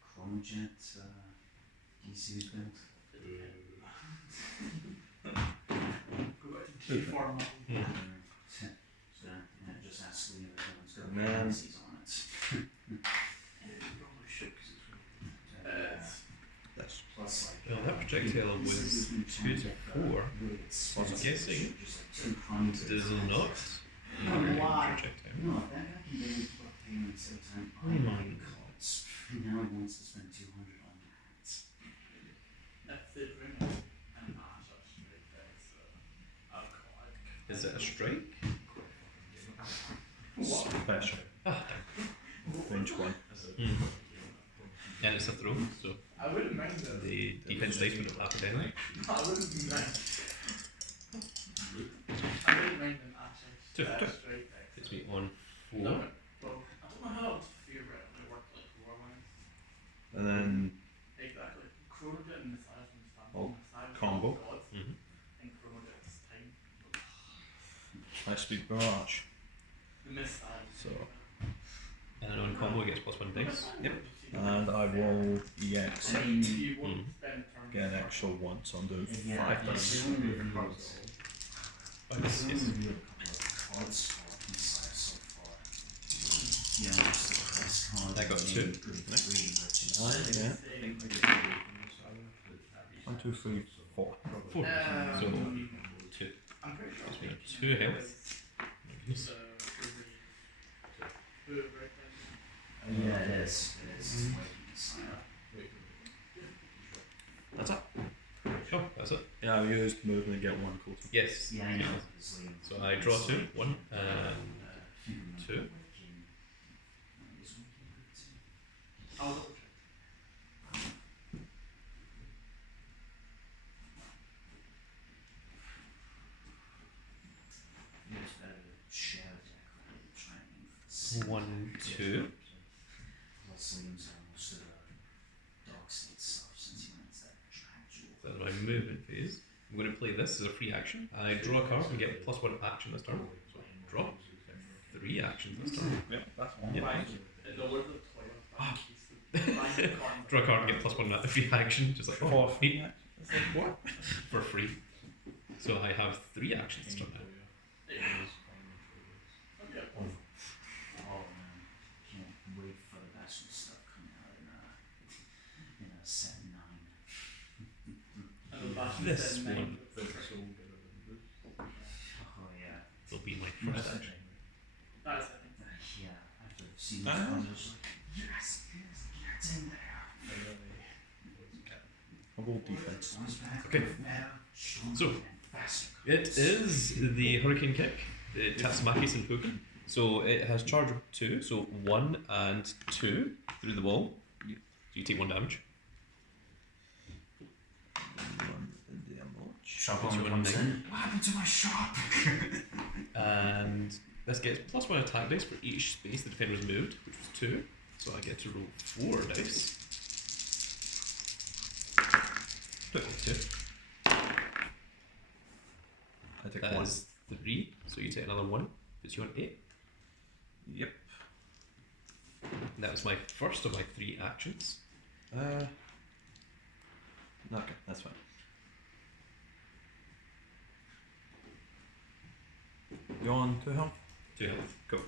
Chronojet DC built. Go back to G format. So, yeah, just ask Lee if anyone's got Man. PCs on it. projectile was 2 to 4. I was guessing does not projectile. No, that guy can barely keep up payments every time I buy the cards. Now he wants to spend 200 on hats. If they bring it and match up straight, that's a card. Is it a strike? Special. Ah, Range 1. and it's a throw, so I wouldn't mind that. the defense dice would have happened anyway. I wouldn't mind. I wouldn't mind an actually Two. straight deck. Puts me on No, 4. well, I don't know how that would theoretically work like Warlines. And then Exactly. Chronojet and Messiah from the stand. Oh, Messiah combo. God, Mhm. and Chronojet's time. high speed barrage. The Messiah. So, And on combo, it gets +1 dice. Yep. And I will EX I it. mean, You won't Mm. spend turn. Get an extra 1, so I'm doing yeah, 5 it's dice. only reviewed. Yes. It's only reviewed a couple of cards for Messiah so far. Yeah, just the best card. I got in two. Group 3, which is Yeah. Say, 1, 2, 3, 4. 4. So, um, 2. I'm pretty sure. Gives me it's 2 health. the whoever it is. Yeah, it is. It is. It's way Messiah. That's it. Oh, that's it. Yeah, I've used movement to get 1 cool. Yes. Yeah, I know. It's like- So I draw 2, 1, two. I'll double check. Yeah, it's better to share a deck rather than try and aim for the same. 1, 2. Plus Liam's done most of the dog state stuff since he went to that contractual. That's my movement phase. I'm going to play this as a free action. I draw a card and get +1 action this turn. So draw. 3 actions this turn. Yeah, that's one. Yeah. In the Lord of the Toil, Draw a card and get +1 free action. Just like, For oh, free. what? For free. So I have 3 actions this turn now. Oh man, can't wait for the best stuff coming out in a set 9. This one Oh yeah. will be my first action. That's it. Yeah, after seeing Ah. this one, I was like, yes, it's in there. I'll go defense. Okay. Better, stronger, So, and faster. It is the Hurricane Kick, the Tatsumaki Senpuku. So it has charge of 2, so 1 and 2 through the wall. So you take 1 damage. Shop Puts you owner on comes 9. in. What happened to my shop? And this gets +1 attack dice for each space the defender has moved, which was 2. So I get to roll 4 dice. 22. I take That 1. is 3, so you take another 1, puts you on 8. Yep. And that was my first of my 3 actions. Okay, that's fine. You on 2 health? 2 health. Go.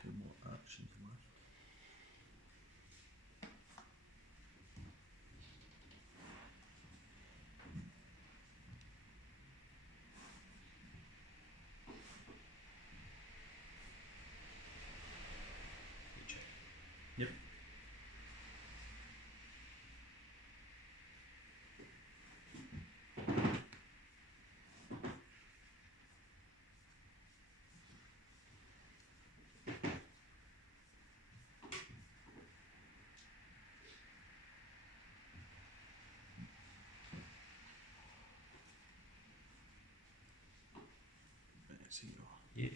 Two more actions left. Check. Yep. Let's see. Yeah.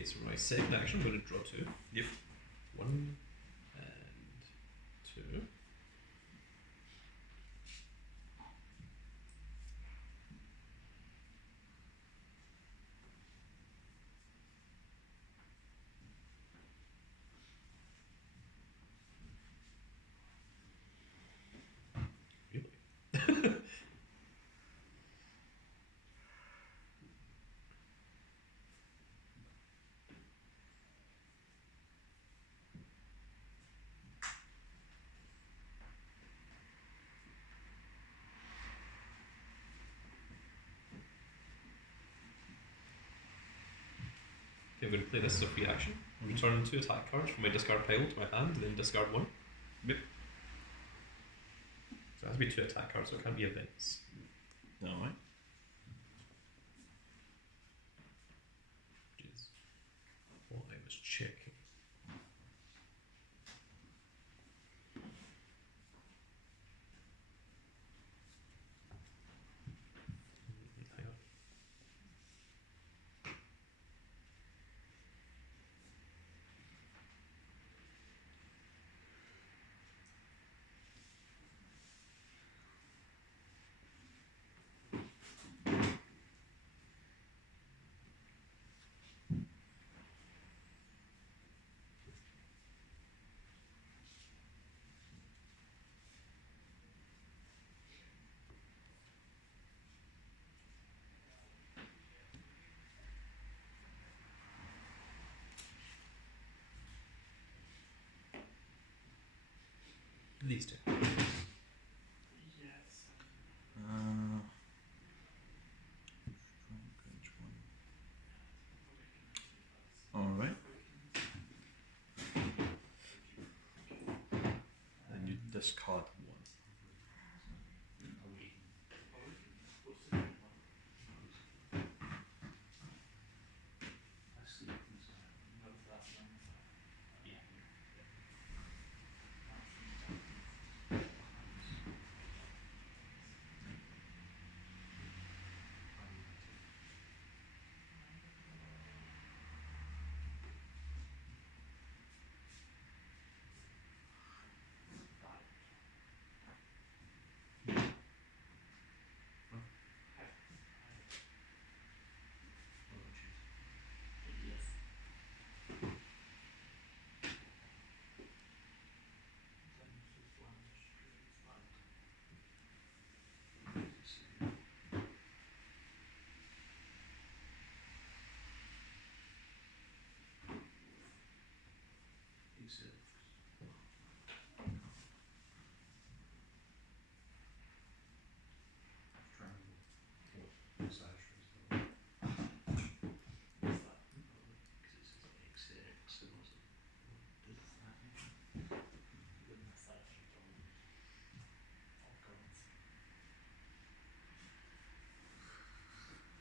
Okay, so my second action, I'm going to draw 2. Yep. 1 and 2. Really? Okay, I'm going to play this as a free action. Return 2 attack cards from my discard pile to my hand, and then discard 1. Yep. So it has to be 2 attack cards, so it can't be events. Alright. Which is what I was checking. Hang on. These 2. Yes. Alright. And you discard 1.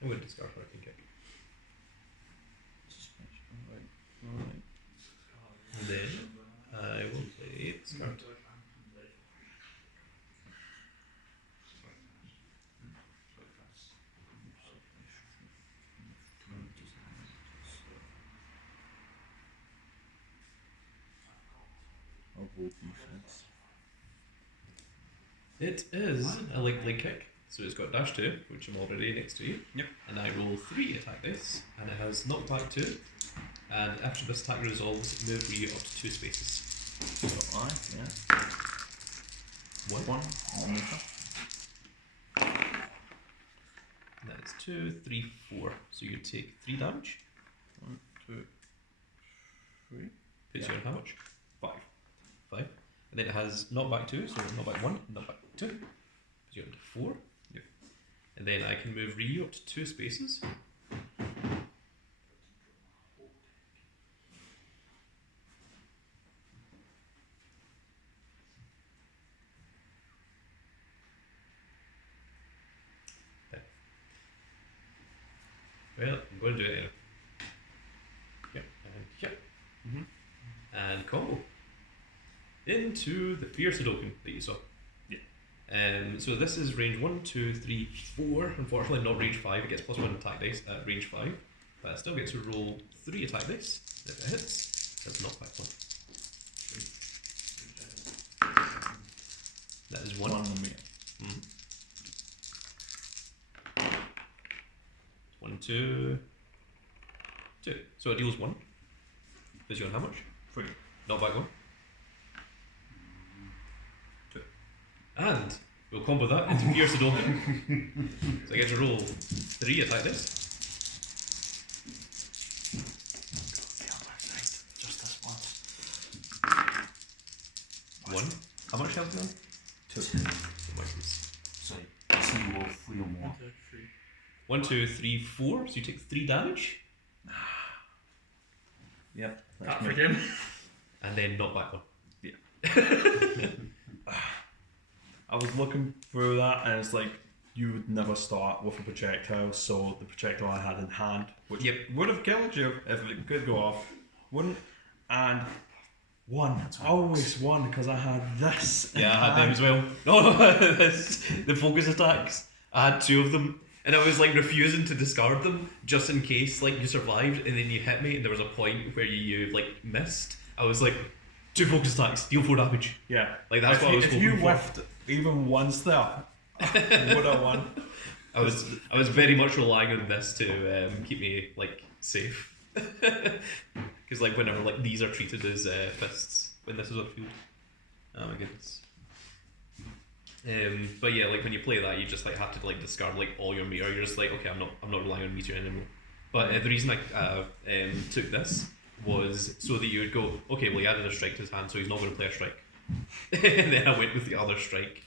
I'm going to discard what I can kick. Alright. And then I will play discard. I'll hold defense. It is a likely kick, so it's got dash 2, which I'm already next to you. Yep. And I roll 3 attack dice, and it has knockback 2. And after this attack resolves, move you up to 2 spaces. So yeah. 1 underneath That is 2, 3, 4. So you take 3 damage. 1, 2, 3. Puts you on how much? 5. 5. And then it has knockback 2, so knockback 1, knockback 2. Puts you on to 4. Yep. And then I can move Ryu up to 2 spaces. Well, I'm going to do it anyway. Yep, and yep. And combo. Into the Fierce Hadoken that you saw. Yeah. So this is range 1, 2, 3, 4. Unfortunately, not range 5. It gets +1 attack dice at range 5. But I still get to roll 3 attack dice. If it hits, that's not back 1. That is 1. One on me. 1, 2, 2. So it deals 1. Does you on how much? 3. Not back 1. 2. And we'll combo that into Pierce the Dolphin. So I get to roll 3 attack dice. Just this once. 1. How much health now? 2. Sorry, so you roll 3 or more. 1, 2, 3, 4. So you take 3 damage. Yep. That for him. And then not back 1. I was looking through that, and it's like you would never start with a projectile, so the projectile I had in hand, which would have killed you if it could go off, wouldn't. And one, I always won because I had this. in Yeah, I had them hand. as well. No, the focus attacks. I had 2 of them, and I was like refusing to discard them just in case like you survived, and then you hit me, and there was a point where you like missed. I was like, 2 focus attacks, deal 4 damage. Yeah, Like that's if what I was if hoping you for. whiffed even once there, I would have won. I was very much relying on this to keep me like safe, because like whenever like these are treated as fists when this is on field. Oh my goodness. But yeah, like when you play that, you just like have to like discard like all your meter. You're just like, okay, I'm not relying on meter anymore. But the reason I took this was so that you would go, okay, well he added a strike to his hand, so he's not going to play a strike. And then I went with the other strike.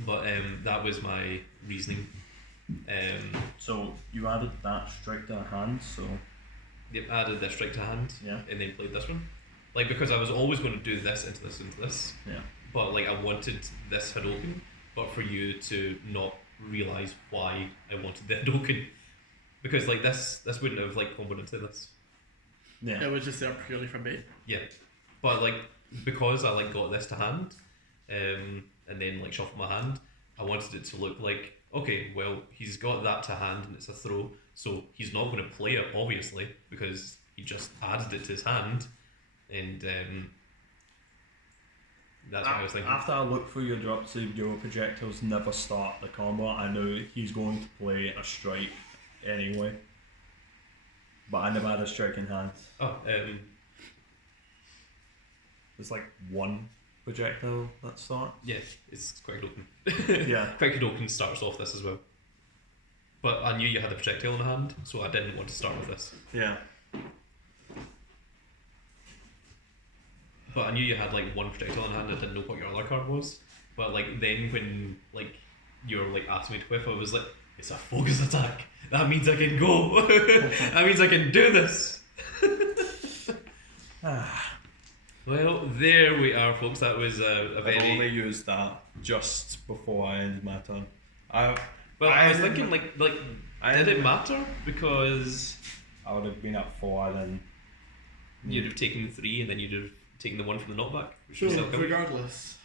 But that was my reasoning. So you added that strike to hand, so Yep, added this strike to hand, yeah, and then played this one. Like because I was always going to do this into this into this. yeah. But like I wanted this Hadouken, but for you to not realise why I wanted the Hadouken. Because like this wouldn't have like comboed into this. Yeah. It was just there purely for bait. Yeah. But like because I like got this to hand, and then like shuffled my hand, I wanted it to look like, okay, well he's got that to hand and it's a throw, so he's not going to play it obviously because he just added it to his hand, and that's what I was thinking. After I looked through your drop save, your projectiles never start the combo. I knew he's going to play a strike anyway, but I never had a strike in hand. Oh, It's like one projectile that start. yeah, it's quite open. Yeah. Quick Hadouken starts off this as well. But I knew you had the projectile in hand, so I didn't want to start with this. Yeah. But I knew you had like one projectile in hand, I didn't know what your other card was. But like then when like you were like asking me to whiff, I was like, it's a focus attack. That means I can go. That means I can do this. Well, there we are, folks. That was a I've very. only used that just before I ended my turn. Well, I was thinking like did it matter? Because I would have been at 4 then. you'd have taken 3 and then you'd have taken the 1 from the knockback. Which So was still coming. regardless.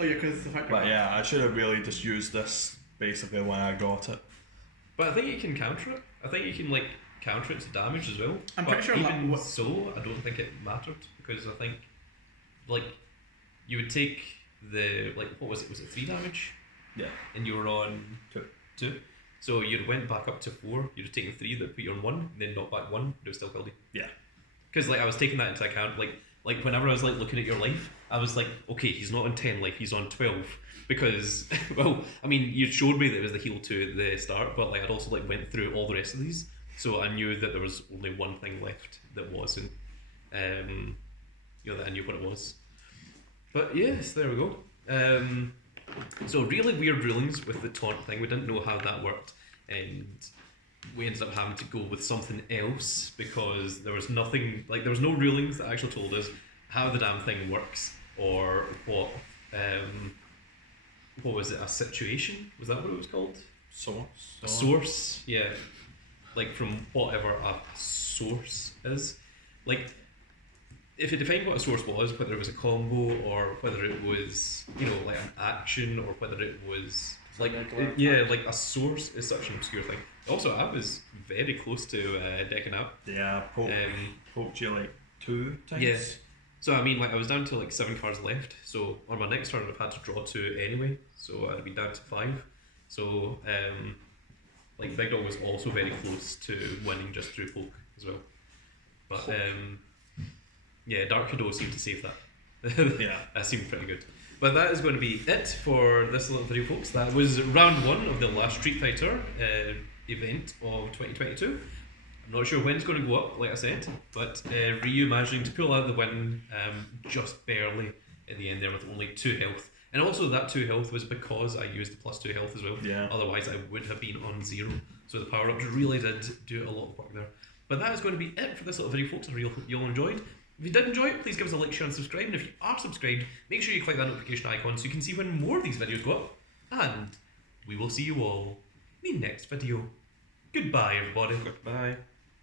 Oh yeah, because the fact But yeah, I should have really just used this basically when I got it. But I think you can counter it. I think you can like counter it to damage as well. I'm But pretty sure even what- so, I don't think it mattered because I think like you would take the like what was it? Was it 3 damage? Yeah. And you were on 2. So you'd went back up to 4. You'd have taken 3 that put you on 1, and then knocked back 1. It would still killed you. Yeah. Because like I was taking that into account. Like whenever I was like looking at your life, I was like, okay, he's not on 10 life, he's on 12. Because well, I mean, you showed me that it was the heal to the start, but like I'd also like went through all the rest of these, so I knew that there was only one thing left that wasn't, that I knew what it was. But yes, there we go. So really weird rulings with the taunt thing. We didn't know how that worked, and we ended up having to go with something else because there was nothing, like there was no rulings that actually told us how the damn thing works or what was it, a situation? Was that what it was called? Source. A source, yeah. Like from whatever a source is. Like if it defined what a source was, whether it was a combo or whether it was, like an action or whether it was like like a source is such an obscure thing. Also, I was very close to decking up. Yeah, poked you like 2 times. Yeah. So I mean, like I was down to like 7 cards left. So on my next turn, I've had to draw 2 anyway. So I'd be down to 5. So like Big Dog was also very close to winning just through poke as well. But yeah, Dark Cadeau seemed to save that. Yeah. That seemed pretty good. But that is going to be it for this little video, folks. That was round 1 of the last Street Fighter event of 2022. I'm not sure when it's going to go up, like I said, but Ryu managing to pull out the win just barely in the end there with only 2 health. And also that 2 health was because I used the plus 2 health as well. Yeah. Otherwise I would have been on 0. So the power-ups really did do a lot of work there. But that is going to be it for this little video, folks. I really hope you all enjoyed. If you did enjoy it, please give us a like, share and subscribe. And if you are subscribed, make sure you click that notification icon so you can see when more of these videos go up. And we will see you all in the next video. Goodbye, everybody. Goodbye.